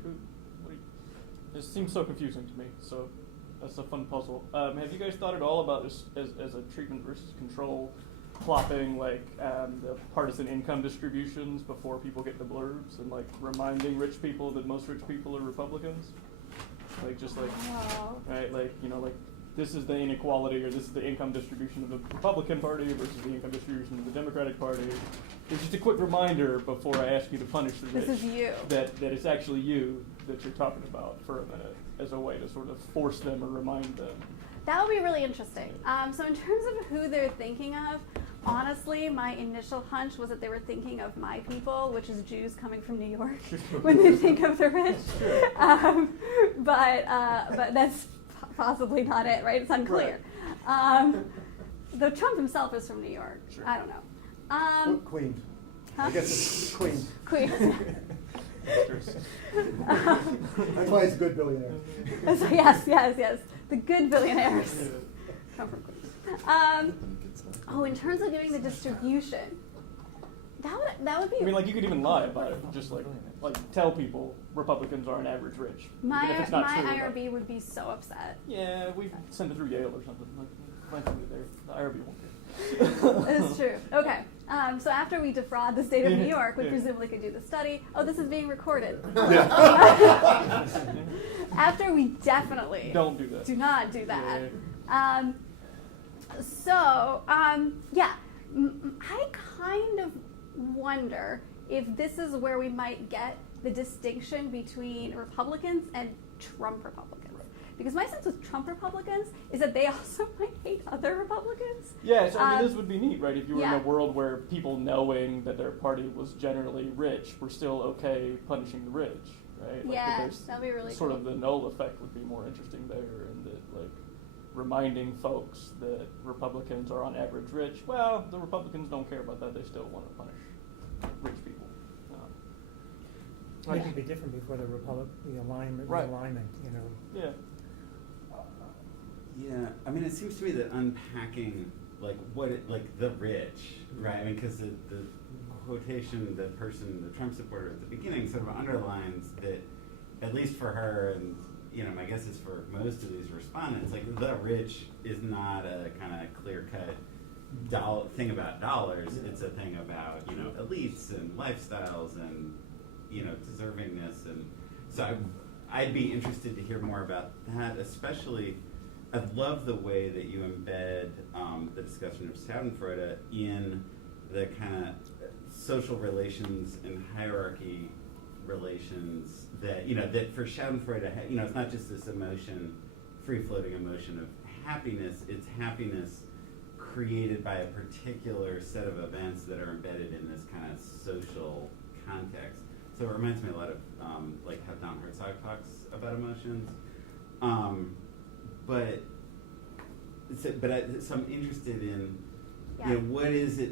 this seems so confusing to me. So that's a fun puzzle. Have you guys thought at all about this as a treatment versus control, plopping like the partisan income distributions before people get the blurbs, and like reminding rich people that most rich people are Republicans? Like just like Wow. right, like like this is the inequality, or this is the income distribution of the Republican Party versus the income distribution of the Democratic Party. It's just a quick reminder before I ask you to punish the rich. This is you. That it's actually you that you're talking about for a minute, as a way to sort of force them or remind them. That would be really interesting. So in terms of who they're thinking of, honestly, my initial hunch was that they were thinking of my people, which is Jews coming from New York, when they think of the rich. But that's possibly not it, right? It's unclear. Though Trump himself is from New York. Sure. I don't know. Queens. Huh? I guess it's Queens. Queens. That's why it's good billionaire. So yes. The good billionaires come from Queens. Oh, in terms of doing the distribution, that would be. I mean, like you could even lie about it, just like tell people Republicans aren't average rich, even if it's not my true. IRB would be so upset. Yeah, we send it through Yale or something. Like, the IRB won't care. It's true. Okay. So after we defraud the state of New York, we Yeah. presumably could do the study. Oh, this is being recorded. Yeah. After we definitely Don't do that. do not do that. Yeah. Yeah, I kind of wonder if this is where we might get the distinction between Republicans and Trump Republicans. Because my sense with Trump Republicans is that they also might hate other Republicans. Yeah, so I mean, this would be neat, right? If you were in yeah. a world where people knowing that their party was generally rich were still okay punishing the rich, right? Like, Yeah, there's that'd be really sort cool. of the null effect would be more interesting there, and that like reminding folks that Republicans are on average rich. Well, the Republicans don't care about that; they still want to punish rich people. I think it'd be different before the alignment, Right. realignment, Yeah. Yeah, Yeah, I mean, it seems to me that unpacking, like, the rich, right? I mean, because the quotation, the Trump supporter at the beginning sort of underlines that, at least for her, and, you know, my guess is for most of these respondents, like, the rich is not a kind of clear-cut thing about dollars. Yeah. It's a thing about, you know, elites and lifestyles and, you know, deservingness. And so I'd be interested to hear more about that, especially I love the way that you embed the discussion of Schadenfreude in the kind of social relations and hierarchy relations that, you know, that for Schadenfreude, you know, it's not just this emotion, free-floating emotion of happiness, it's happiness created by a particular set of events that are embedded in this kind of social context. So it reminds me a lot of like how Don Herzog talks about emotions. So I'm interested in, you know,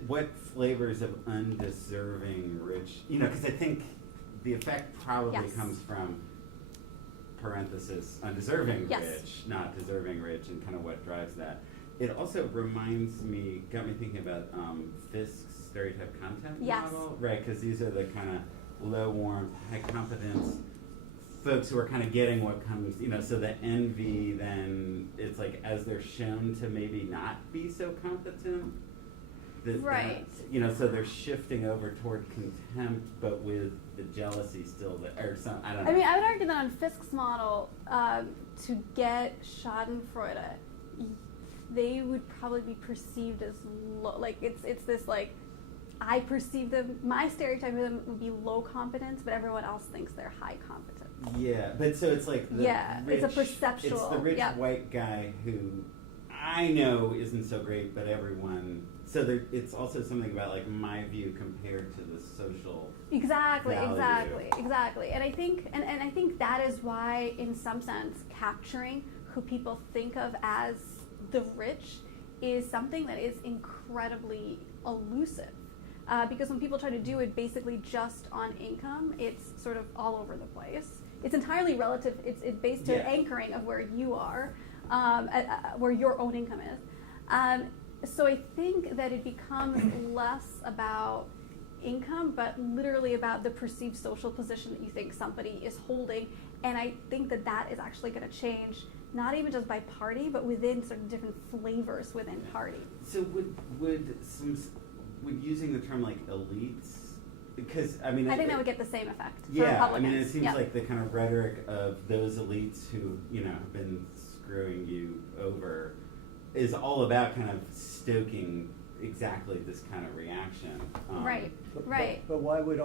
what flavors of undeserving rich, you know, because I think the effect probably Yes. comes from parenthesis undeserving Yes. rich, not deserving rich, and kind of what drives that. It also got me thinking about Fisk's stereotype content Yes. model, right? Because these are the kind of low warmth, high competence folks who are kind of getting what comes, you know, so the envy then, it's like as they're shown to maybe not be so competent, Right. you know, so they're shifting over toward contempt, but with the jealousy still there, or some, I don't know. I mean, I would argue that on Fisk's model, to get Schadenfreude, they would probably be perceived as low. Like it's this like, I perceive them. My stereotype of them would be low competence, but everyone else thinks they're high competence. Yeah, but so it's like the It's a rich- perceptual. It's the rich yep. white guy who I know isn't so great, but everyone. So it's also something about like my view compared to the social. Exactly, value. exactly. And I think and I think that is why, in some sense, capturing who people think of as the rich is something that is incredibly elusive. Because when people try to do it basically just on income, it's sort of all over the place. It's entirely relative. It's based to Yeah. anchoring of where you are, where your own income is. So I think that it becomes less about income, but literally about the perceived social position that you think somebody is holding. And I think that that is actually going to change, not even just by party, but within sort of different flavors within party. So would using the term like elites, because I mean I think that would get the same effect for yeah, I Republicans. mean it seems yeah. like the kind of rhetoric of those elites who, you know, have been screwing you over is all about kind of stoking exactly this kind of reaction. Right. Right. But why would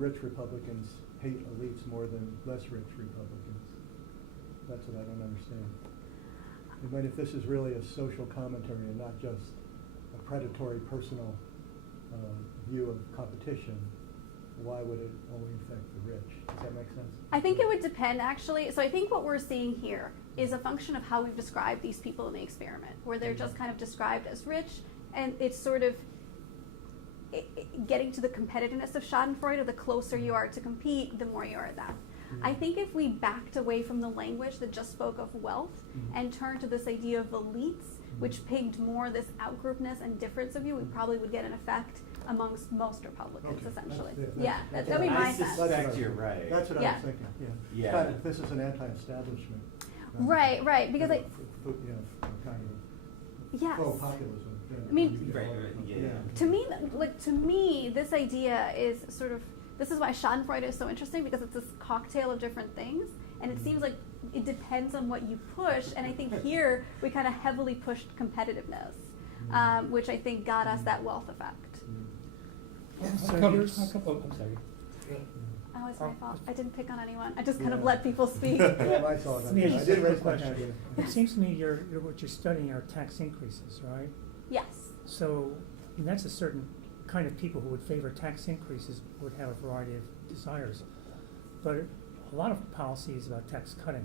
rich Republicans hate elites more than less rich Republicans? That's what I don't understand. I mean, if this is really a social commentary and not just a predatory personal view of competition, why would it only affect the rich? Does that make sense? I think it would depend, actually. So I think what we're seeing here is a function of how we've described these people in the experiment, where they're just kind of described as rich, and it's sort of getting to the competitiveness of Schadenfreude. The closer you are to compete, the more you are that. I think if we backed away from the language that just spoke of wealth and turned to this idea of elites, which pigged more this outgroupness and difference of you, we probably would get an effect amongst most Republicans, Okay. essentially. That's- That'd be I my sense. suspect you're right. That's what Yeah. I was thinking, yeah. Yeah. Kind of, this is an anti-establishment. Right, because kind of yes. faux populism. Yeah. I mean- Right, yeah. To me, this idea is sort of, this is why Schadenfreude is so interesting, because it's this cocktail of different things, and it seems like it depends on what you push, and I think here we kind of heavily pushed competitiveness, which I think got us that wealth effect. So I'm here's, sorry. Oh, it's my fault. I didn't pick on anyone. I just kind of let people speak. Yeah, I saw that. let me I ask did you a raise my question. hand. It seems to me what you're studying are tax increases, right? Yes. So, and that's a certain kind of people who would favor tax increases would have a variety of desires. But a lot of policy is about tax cutting.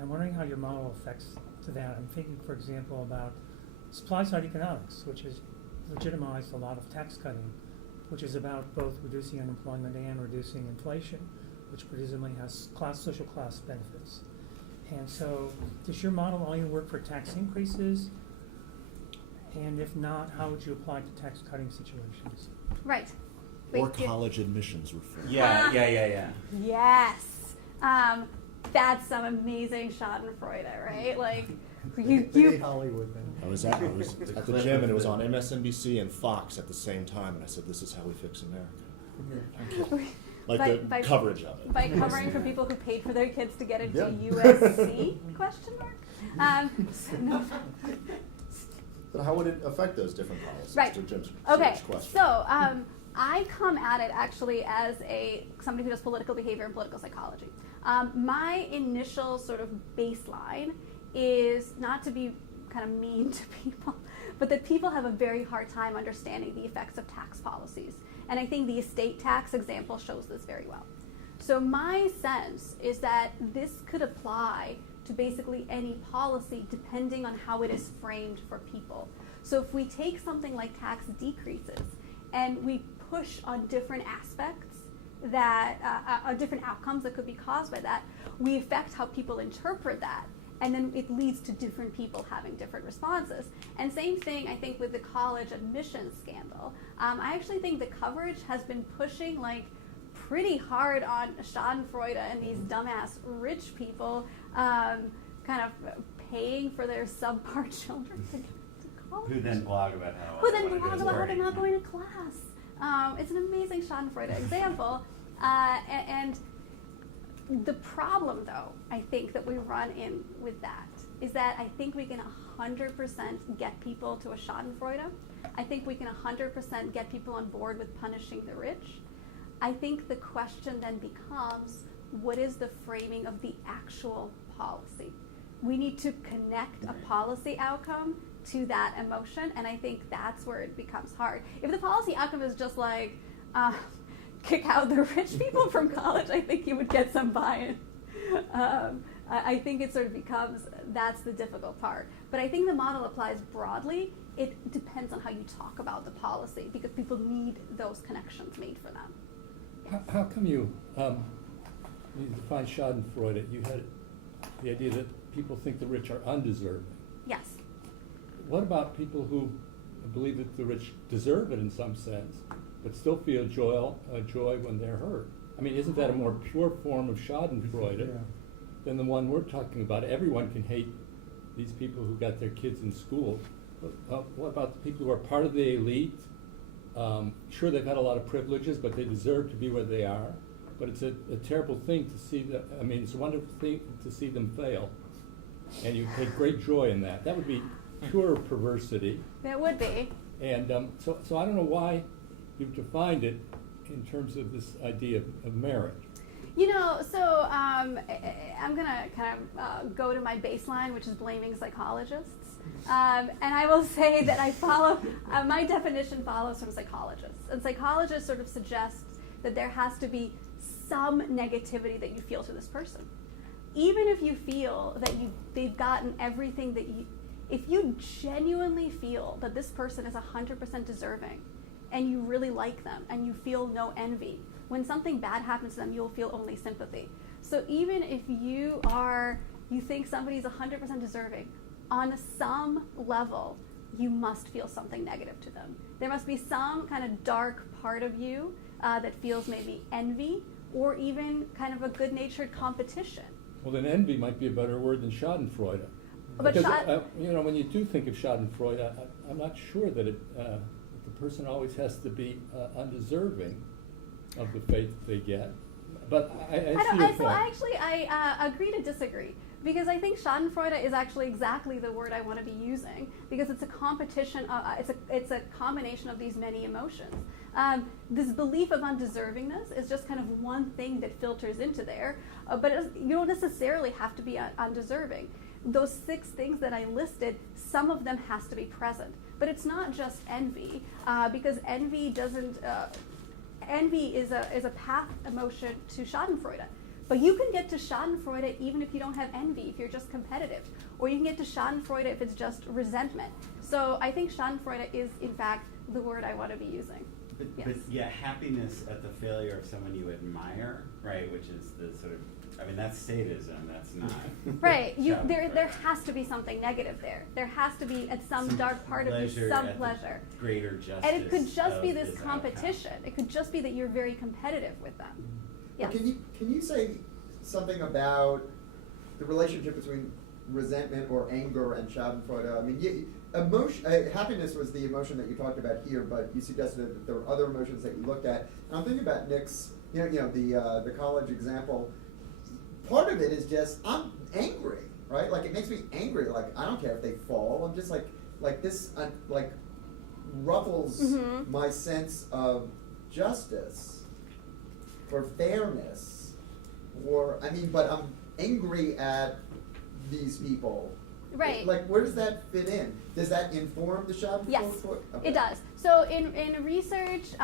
I'm wondering how your model affects to that. I'm thinking, for example, about supply side economics, which has legitimized a lot of tax cutting, which is about both reducing unemployment and reducing inflation, which presumably has social class benefits. And so, does your model only work for tax increases? And if not, how would you apply it to tax cutting situations? Right. Or Wait, college admissions reform. Yeah. Yes. That's some amazing Schadenfreude, right? Like, They hate Hollywood then. I was at the gym and it was on MSNBC and Fox at the same time, and I said, "This is how we fix America." Like the coverage of it. By covering for people who paid for their kids to get into Yeah. USC? Question mark. So no. But how would it affect those different policies? Right. To Jim's Okay. serious question. So I come at it actually as somebody who does political behavior and political psychology. My initial sort of baseline is not to be kind of mean to people, but that people have a very hard time understanding the effects of tax policies. And I think the estate tax example shows this very well. So my sense is that this could apply to basically any policy depending on how it is framed for people. So if we take something like tax decreases and we push on different aspects that different outcomes that could be caused by that, we affect how people interpret that, and then it leads to different people having different responses. And same thing, I think, with the college admissions scandal. I actually think the coverage has been pushing like pretty hard on Schadenfreude and these dumbass rich people kind of paying for their subpar children to go to college. Who then blog about how Who then what it blog is about how they're working. not going to class. It's an amazing Schadenfreude example. And the problem, though, I think that we run in with that is that I think we can 100% get people to a Schadenfreude. I think we can 100% get people on board with punishing the rich. I think the question then becomes, what is the framing of the actual policy? We need to connect a policy outcome to that emotion, and I think that's where it becomes hard. If the policy outcome is just like, kick out the rich people from college, I think you would get some buy-in. I think it sort of becomes, that's the difficult part. But I think the model applies broadly. It depends on how you talk about the policy, because people need those connections made for them. How come you define Schadenfreude? You had the idea that people think the rich are undeserving. Yes. What about people who believe that the rich deserve it in some sense, but still feel joy when they're hurt? I mean, isn't that a more pure form of Schadenfreude Yeah. than the one we're talking about? Everyone can hate these people who got their kids in school. What about the people who are part of the elite? Sure, they've had a lot of privileges, but they deserve to be where they are. But it's a terrible thing to see that. I mean, it's a wonderful thing to see them fail, and you take great joy in that. That would be pure perversity. That would be. And so I don't know why you've defined it in terms of this idea of merit. You know, so I'm going to kind of go to my baseline, which is blaming psychologists. And I will say that I follow, my definition follows from psychologists. And psychologists sort of suggest that there has to be some negativity that you feel to this person. Even if you feel that they've gotten everything that if you genuinely feel that this person is 100% deserving, and you really like them, and you feel no envy, when something bad happens to them, you'll feel only sympathy. So even if you think somebody's 100% deserving, on some level, you must feel something negative to them. There must be some kind of dark part of you that feels maybe envy, or even kind of a good-natured competition. Well, then envy might be a better word than Schadenfreude. But Because, when you do think of Schadenfreude, I'm not sure that the person always has to be undeserving of the fate that they get. But I see your point. So I agree to disagree, because I think Schadenfreude is actually exactly the word I want to be using, because it's a competition. It's a combination of these many emotions. This belief of undeservingness is just kind of one thing that filters into there, but you don't necessarily have to be undeserving. Those 6 things that I listed, some of them has to be present, but it's not just envy, because envy doesn't. Envy is a path emotion to Schadenfreude. But you can get to Schadenfreude even if you don't have envy, if you're just competitive. Or you can get to Schadenfreude if it's just resentment. So I think Schadenfreude is, in fact, the word I want to be using. But Yes. yeah, happiness at the failure of someone you admire, right? Which is the sort of, I mean, that's sadism. That's not. Right. Schadenfreude. There has to be something negative there. There has to be, at some dark part of you, pleasure some at the pleasure. Greater justice. And it could just be of this outcome. competition. It could just be that you're very competitive with them. Yes. Can you say something about the relationship between resentment or anger and Schadenfreude? I mean, happiness was the emotion that you talked about here, but you suggested that there were other emotions that you looked at. And I'm thinking about Nick's, the college example. Part of it is just I'm angry, right? Like it makes me angry. Like I don't care if they fall. I'm just like this, like ruffles Mhm. my sense of justice or fairness, but I'm angry at these people. Right. Like, where does that fit in? Does that inform the Schadenfreude? Yes, Okay. it does. So in research,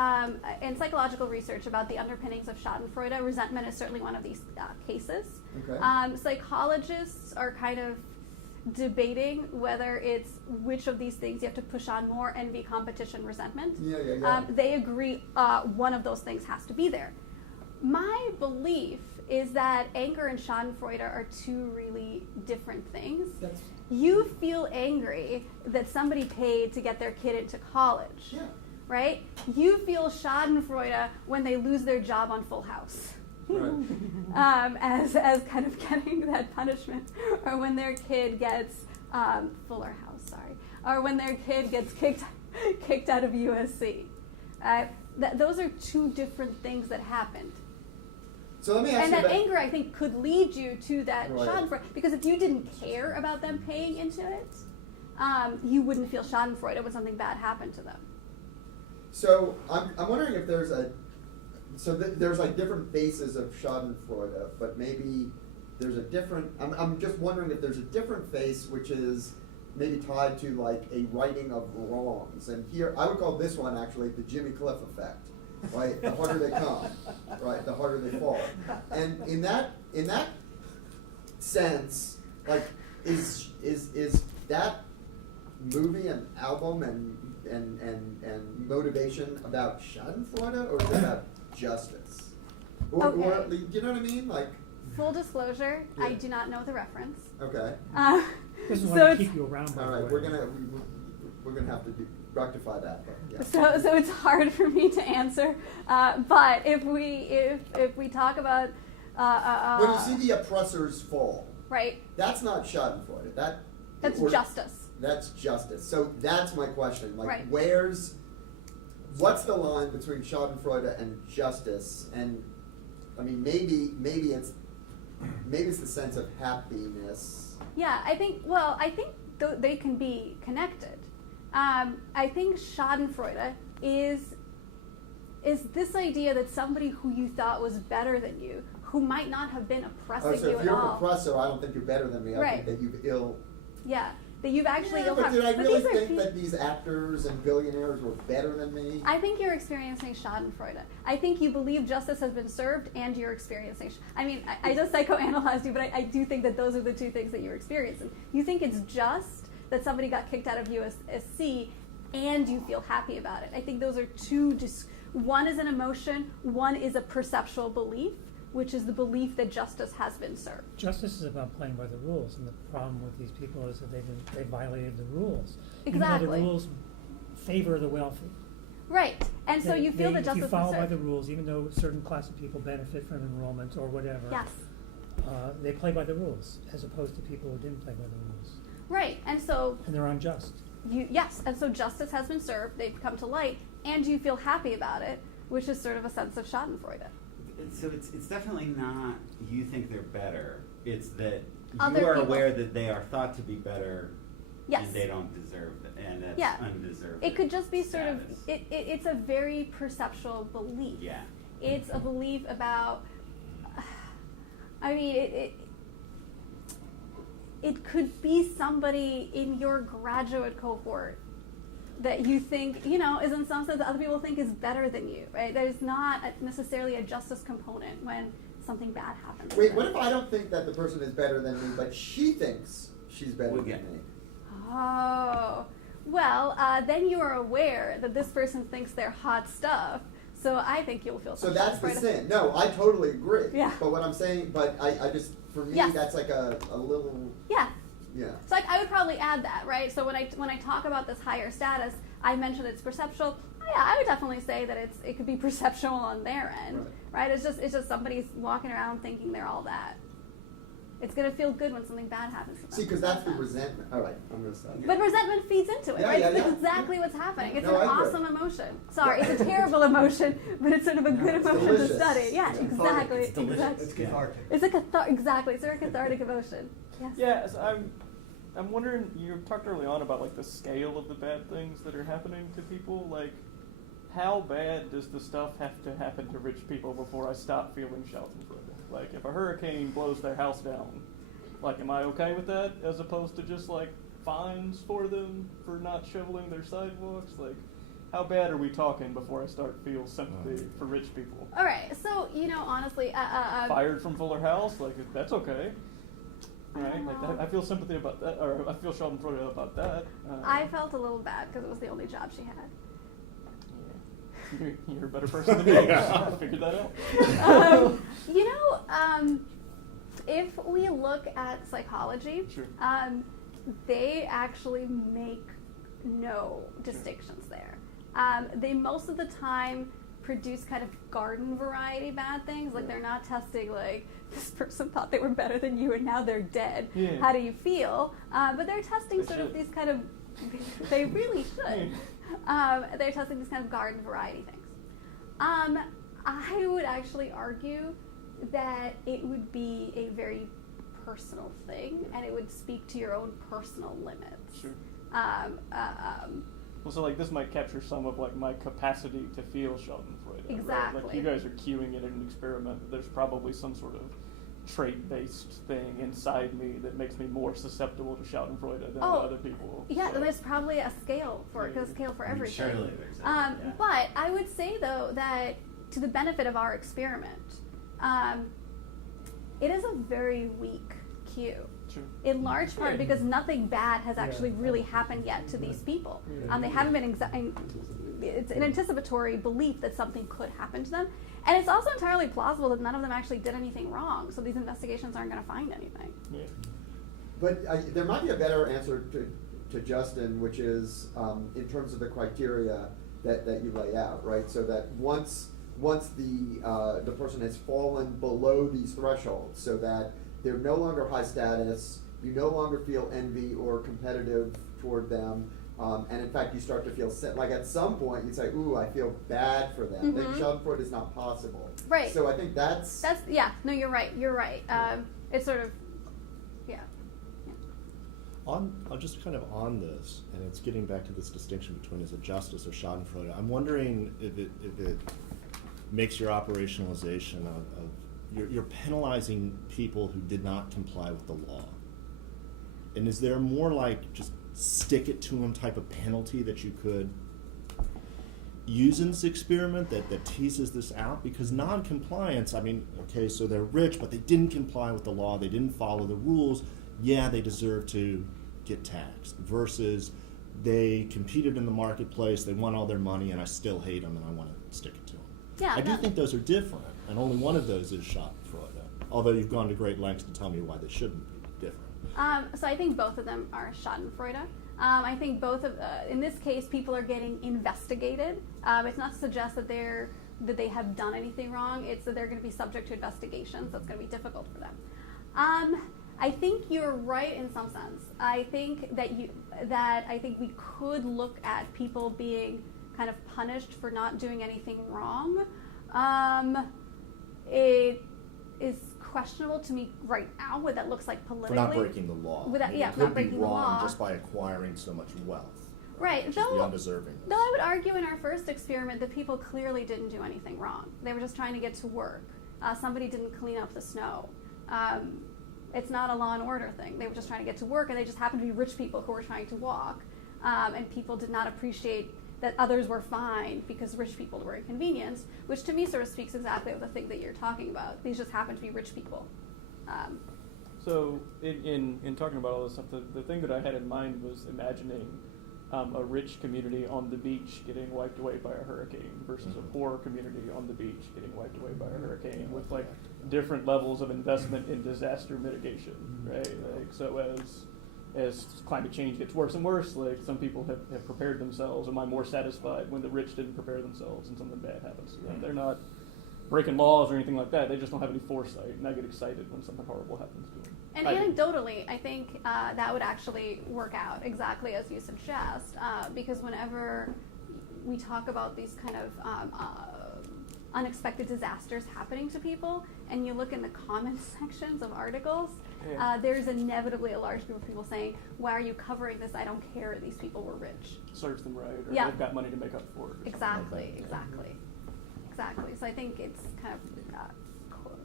in psychological research about the underpinnings of Schadenfreude, resentment is certainly one of these cases. Okay. Psychologists are kind of debating whether it's which of these things you have to push on more: envy, competition, resentment. Yeah. They agree one of those things has to be there. My belief is that anger and Schadenfreude are two really different things. You feel angry that somebody paid to get their kid into college, Yeah. right? You feel Schadenfreude when they lose their job on Full House. Right. As kind of getting that punishment, or when their kid gets Fuller House, sorry, or when their kid gets kicked out of USC. Those are two different things that happened. So let me ask And you that about anger, I think, could lead you to that Right. Schadenfreude. Because if you didn't care about them paying into it, you wouldn't feel Schadenfreude when something bad happened to them. So I'm wondering if there's there's like different faces of Schadenfreude, but maybe there's a different. I'm just wondering if there's a different face which is maybe tied to like a righting of wrongs. And here I would call this one actually the Jimmy Cliff effect. Right, the harder they come, right, the harder they fall. And in that sense, like, is that movie and album and motivation about Schadenfreude, or is it about justice? Or Okay. you know what I mean? Like, Full disclosure, I Yeah. do not know the reference. okay, This is So why we it's- keep you around, by all the right, way. we're gonna have to rectify that. But yeah. So it's hard for me to answer. But if we talk about When you see the oppressors fall, right, that's not Schadenfreude. that's or- justice. That's justice. So that's my question. Like, Right. what's the line between Schadenfreude and justice? And I mean, maybe it's the sense of happiness. Yeah, I think they can be connected. I think Schadenfreude is this idea that somebody who you thought was better than you, who might not have been oppressing So you if at you're an all. oppressor, I don't think you're better than me. I Right. think that you've ill. Yeah, that you've actually Yeah, ill but harmed. did I really these are think peop- that these actors and billionaires were better than me? I think you're experiencing Schadenfreude. I think you believe justice has been served and you're experiencing. I mean, I just psychoanalyzed you, but I do think that those are the two things that you're experiencing. You think it's just that somebody got kicked out of USC and you feel happy about it. I think those are two, one is an emotion, one is a perceptual belief, which is the belief that justice has been served. Justice is about playing by the rules, and the problem with these people is that they violated the rules. Even Exactly. though the rules favor the wealthy. Right, and so you feel that If justice you has follow been by the served. rules, even though a certain class of people benefit from enrollment or whatever. Yes. They play by the rules, as opposed to people who didn't play by the rules. Right, and so And they're unjust. yes, and so justice has been served, they've come to light, and you feel happy about it, which is sort of a sense of Schadenfreude. So it's definitely not you think they're better. It's that Other you are people- aware that they are thought to be better, Yes. and they don't deserve it, and that's Yeah. undeserved. It could just be sort of, status. it's a very perceptual belief. Yeah. It's a belief about, I mean, it could be somebody in your graduate cohort that you think, is in some sense that other people think is better than you, right? There's not necessarily a justice component when something bad happens. Wait, what if I don't think that the person is better than me, but she thinks she's better Well, than yeah. me? Oh, Well, then you are aware that this person thinks they're hot stuff. So I think you'll feel So some that's the Schadenfreude. sin. No, I totally agree. Yeah. But what I'm saying, I just, for me, Yes. that's like a little, Yeah. yeah. So I would probably add that, right? So when I talk about this higher status, I mentioned it's perceptual. Oh, yeah, I would definitely say that it could be perceptual on their end, right? It's just somebody's walking around thinking they're all that. It's gonna feel good when something bad happens to them. See, because that's the resentment. All right, I'm gonna stop. But resentment feeds into it, Yeah, right? yeah, It's yeah. exactly what's happening. It's No, an I agree. awesome emotion. Sorry, it's a terrible emotion, but it's sort of a good it's emotion delicious. to study. Yeah, It's exactly. It's delicious. Exactly. It's cathartic. It's a exactly. It's a cathartic emotion. Yes. Yeah, so I'm wondering. You talked early on about like the scale of the bad things that are happening to people. Like, how bad does the stuff have to happen to rich people before I stop feeling Schadenfreude? Like, if a hurricane blows their house down, like, am I okay with that as opposed to just like fines for them for not shoveling their sidewalks? Like, how bad are we talking before I start feel sympathy for rich people? All right. So honestly, Fired from Fuller House, like that's okay, right? Like that, I feel sympathy about that, or I feel Schadenfreude about that. I felt a little bad because it was the only job she had. Yeah. You're a better person than me. I figured that out. If we look at psychology, Sure. They actually make no distinctions there. They most of the time produce kind of garden variety bad things. Like, they're not testing like, this person thought they were better than you and now they're dead. Yeah. How do you feel? But they're testing They sort of should. these kind of, they really should. They're testing these kind of garden variety things. I would actually argue that it would be a very personal thing, and it would speak to your own personal limits. Sure. Well, so like this might capture some of like my capacity to feel Schadenfreude. Right? Exactly. Like you guys are cueing it in an experiment. There's probably some sort of trait-based thing inside me that makes me more susceptible to Schadenfreude than other people. Yeah, So- there's probably a scale for it, 'cause a scale for I mean, everything. surely there's a, yeah. But I would say, though, that to the benefit of our experiment, it is a very weak cue. Sure. In large part because nothing bad has Yeah. actually really happened yet to these people. Yeah. They haven't been it's an anticipatory belief that something could happen to them. And it's also entirely plausible that none of them actually did anything wrong, so these investigations aren't going to find anything. Yeah. But there might be a better answer to Justin, which is in terms of the criteria that you lay out, right? So that once the person has fallen below these thresholds, so that they're no longer high status, you no longer feel envy or competitive toward them, and in fact you start to feel like at some point you say, "Ooh, I feel bad for them." Then Schadenfreude is not possible. Right. So I think that's Yeah. No, you're right. You're right. It's sort of, yeah. Just kind of on this, and it's getting back to this distinction between is it justice or Schadenfreude. I'm wondering if it makes your operationalization of you're penalizing people who did not comply with the law. And is there more like just stick it to them type of penalty that you could use in this experiment that teases this out? Because non-compliance, I mean, okay, so they're rich, but they didn't comply with the law, they didn't follow the rules, yeah, they deserve to get taxed, versus they competed in the marketplace, they won all their money, and I still hate them and I want to stick it to them. Yeah, I do think those are different, and only one of those is Schadenfreude, although you've gone to great lengths to tell me why they shouldn't be different. So I think both of them are Schadenfreude. I think both of, in this case, people are getting investigated. It's not to suggest that they have done anything wrong. It's that they're going to be subject to investigations. That's going to be difficult for them. I think you're right in some sense. I think that we could look at people being kind of punished for not doing anything wrong. It is questionable to me right now what that looks like politically. For not breaking the law. Without- I mean, yeah, it for not could be breaking the wrong law. just by acquiring so much wealth. Right, Which is though- the undeserving. Though I would argue in our first experiment that people clearly didn't do anything wrong. They were just trying to get to work. Somebody didn't clean up the snow. It's not a law and order thing. They were just trying to get to work, and they just happened to be rich people who were trying to walk. And people did not appreciate that others were fine because rich people were inconvenienced, which to me sort of speaks exactly of the thing that you're talking about. These just happen to be rich people. So in talking about all this stuff, the thing that I had in mind was imagining a rich community on the beach getting wiped away by a hurricane versus a poor community on the beach getting wiped away by a hurricane, with like different levels of investment in disaster mitigation, right? Like, so as climate change gets worse and worse, like some people have prepared themselves. Am I more satisfied when the rich didn't prepare themselves and something bad happens to them? They're not breaking laws or anything like that. They just don't have any foresight, and I get excited when something horrible happens to them. And anecdotally, I think that would actually work out exactly as you suggest, because whenever we talk about these kind of unexpected disasters happening to people, and you look in the comment sections of articles, there's inevitably a large group of people saying, why are you covering this? I don't care. These people were rich. Serves them right, or Yeah. they've got money to make up for it. or Exactly, something like that. exactly. So I think it's kind of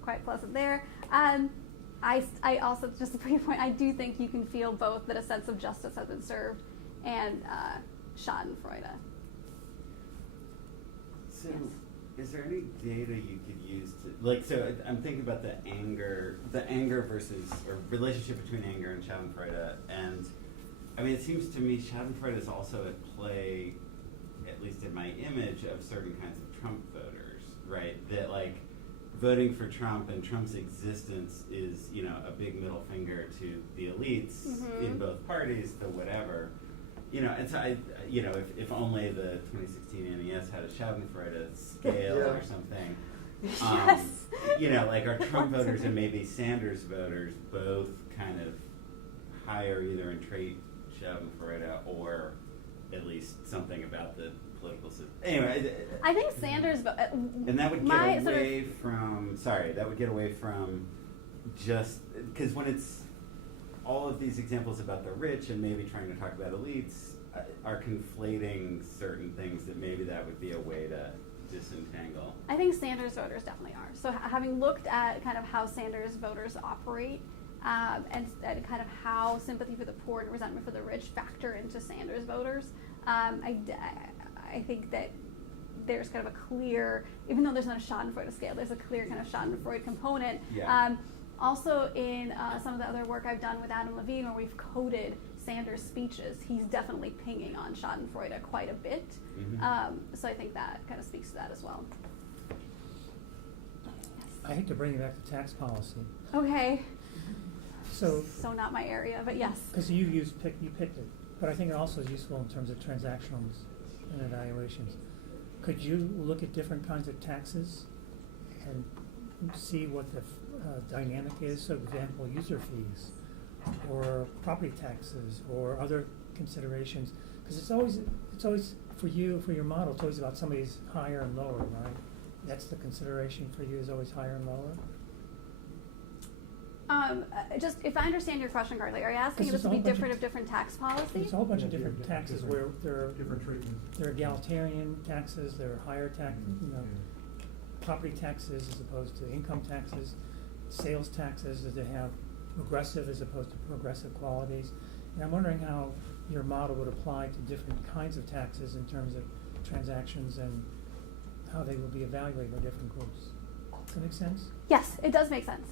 quite pleasant there. I also, just a brief point, I do think you can feel both that a sense of justice has been served and Schadenfreude. So, Yes. is there any data you could use to, like, so I'm thinking about the anger versus, or relationship between anger and Schadenfreude, and I mean, it seems to me Schadenfreude is also at play, at least in my image, of certain kinds of Trump voters, right? That, like, voting for Trump and Trump's existence is, you know, a big middle finger to the elites in both parties, the whatever. You know, and so you know, if only the 2016 NES had a Schadenfreude scale or something. Yes. You know, like our Trump voters and maybe Sanders voters both kind of higher either in trait Schadenfreude or at least something about the political system. Anyway, I think Sanders, and that would get away from, that would get away from just, because when it's all of these examples about the rich and maybe trying to talk about elites are conflating certain things that maybe that would be a way to disentangle. I think Sanders voters definitely are. So having looked at kind of how Sanders voters operate, and kind of how sympathy for the poor and resentment for the rich factor into Sanders voters, I think that there's kind of a clear, even though there's not a Schadenfreude scale, there's a clear kind of Schadenfreude component. Yeah. Also in some of the other work I've done with Adam Levine, where we've coded Sanders' speeches, he's definitely pinging on Schadenfreude quite a bit. So I think that kind of speaks to that as well. I hate to bring you back to tax policy. Okay. So not my area, but yes. because you picked it, but I think it also is useful in terms of transactions and evaluations. Could you look at different kinds of taxes and see what the dynamic is? So, for example, user fees, or property taxes, or other considerations. Because it's always for you, for your model, it's always about somebody's higher and lower, right? That's the consideration for you, is always higher and lower. Just if I understand your question correctly, are you asking if this would be different of different tax policies? There's a whole bunch of different taxes where there are different treatments. there are egalitarian taxes, there are higher tax, property taxes as opposed to income taxes, sales taxes that they have regressive as opposed to progressive qualities. And I'm wondering how your model would apply to different kinds of taxes in terms of transactions and how they will be evaluated by different groups. Does that make sense? Yes, it does make sense.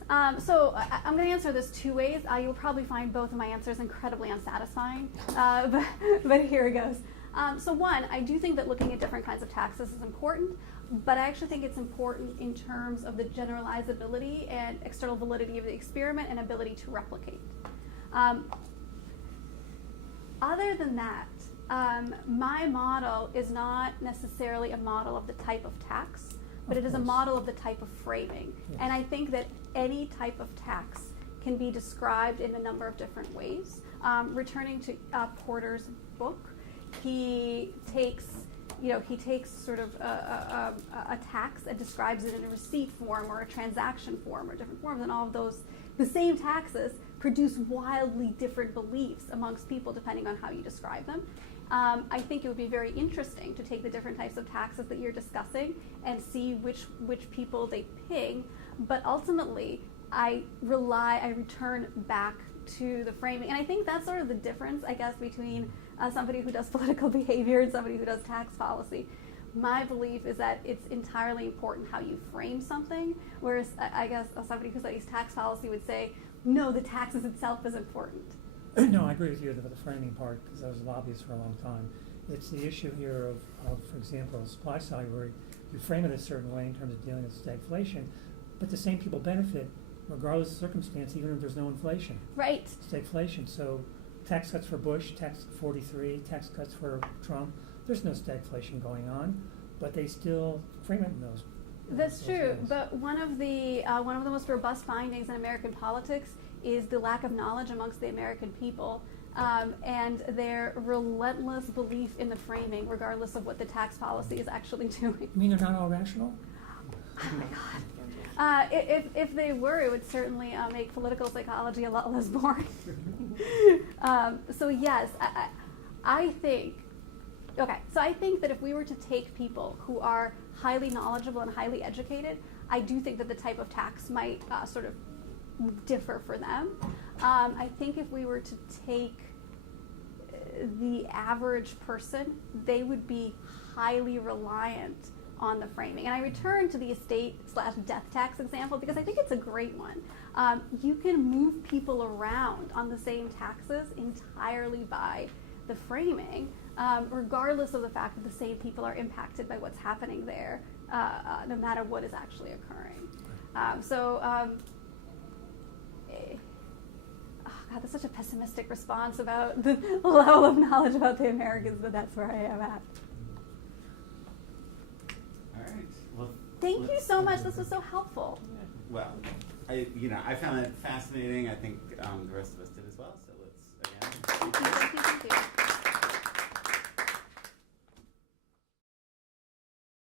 So I'm going to answer this two ways. You'll probably find both of my answers incredibly unsatisfying, but here it goes. So one, I do think that looking at different kinds of taxes is important, but I actually think it's important in terms of the generalizability and external validity of the experiment and ability to replicate. Other than that, my model is not necessarily a model of the type of tax, but it is a model of the type of framing. Yes. And I think that any type of tax can be described in a number of different ways. Returning to Porter's book, he takes sort of a tax and describes it in a receipt form or a transaction form or different forms, and all of those, the same taxes produce wildly different beliefs amongst people depending on how you describe them. I think it would be very interesting to take the different types of taxes that you're discussing and see which people they ping, but ultimately I return back to the framing. And I think that's sort of the difference, I guess, between somebody who does political behavior and somebody who does tax policy. My belief is that it's entirely important how you frame something, whereas I guess somebody who studies tax policy would say, no, the taxes itself is important. No, I agree with you with the framing part, because I was a lobbyist for a long time. It's the issue here of, for example, supply side, where you frame it a certain way in terms of dealing with stagflation, but the same people benefit regardless of circumstance, even if there's no inflation. Right. Stagflation. So tax cuts for Bush, tax 43, tax cuts for Trump. There's no stagflation going on, but they still frame it in those. That's those true, ways. but one of the most robust findings in American politics is the lack of knowledge amongst the American people, and their relentless belief in the framing, regardless of what the tax policy is actually doing. You mean they're not all rational? Oh my God. If they were, it would certainly make political psychology a lot less boring. So yes, I think that if we were to take people who are highly knowledgeable and highly educated, I do think that the type of tax might sort of differ for them. I think if we were to take the average person, they would be highly reliant on the framing. And I return to the estate/death tax example because I think it's a great one. You can move people around on the same taxes entirely by the framing, regardless of the fact that the same people are impacted by what's happening there, no matter what is actually occurring. God, that's such a pessimistic response about the level of knowledge about the Americans, but that's where I am at. All right. Well, Thank you so much. This was so helpful. Well, I found it fascinating. I think the rest of us did as well. So.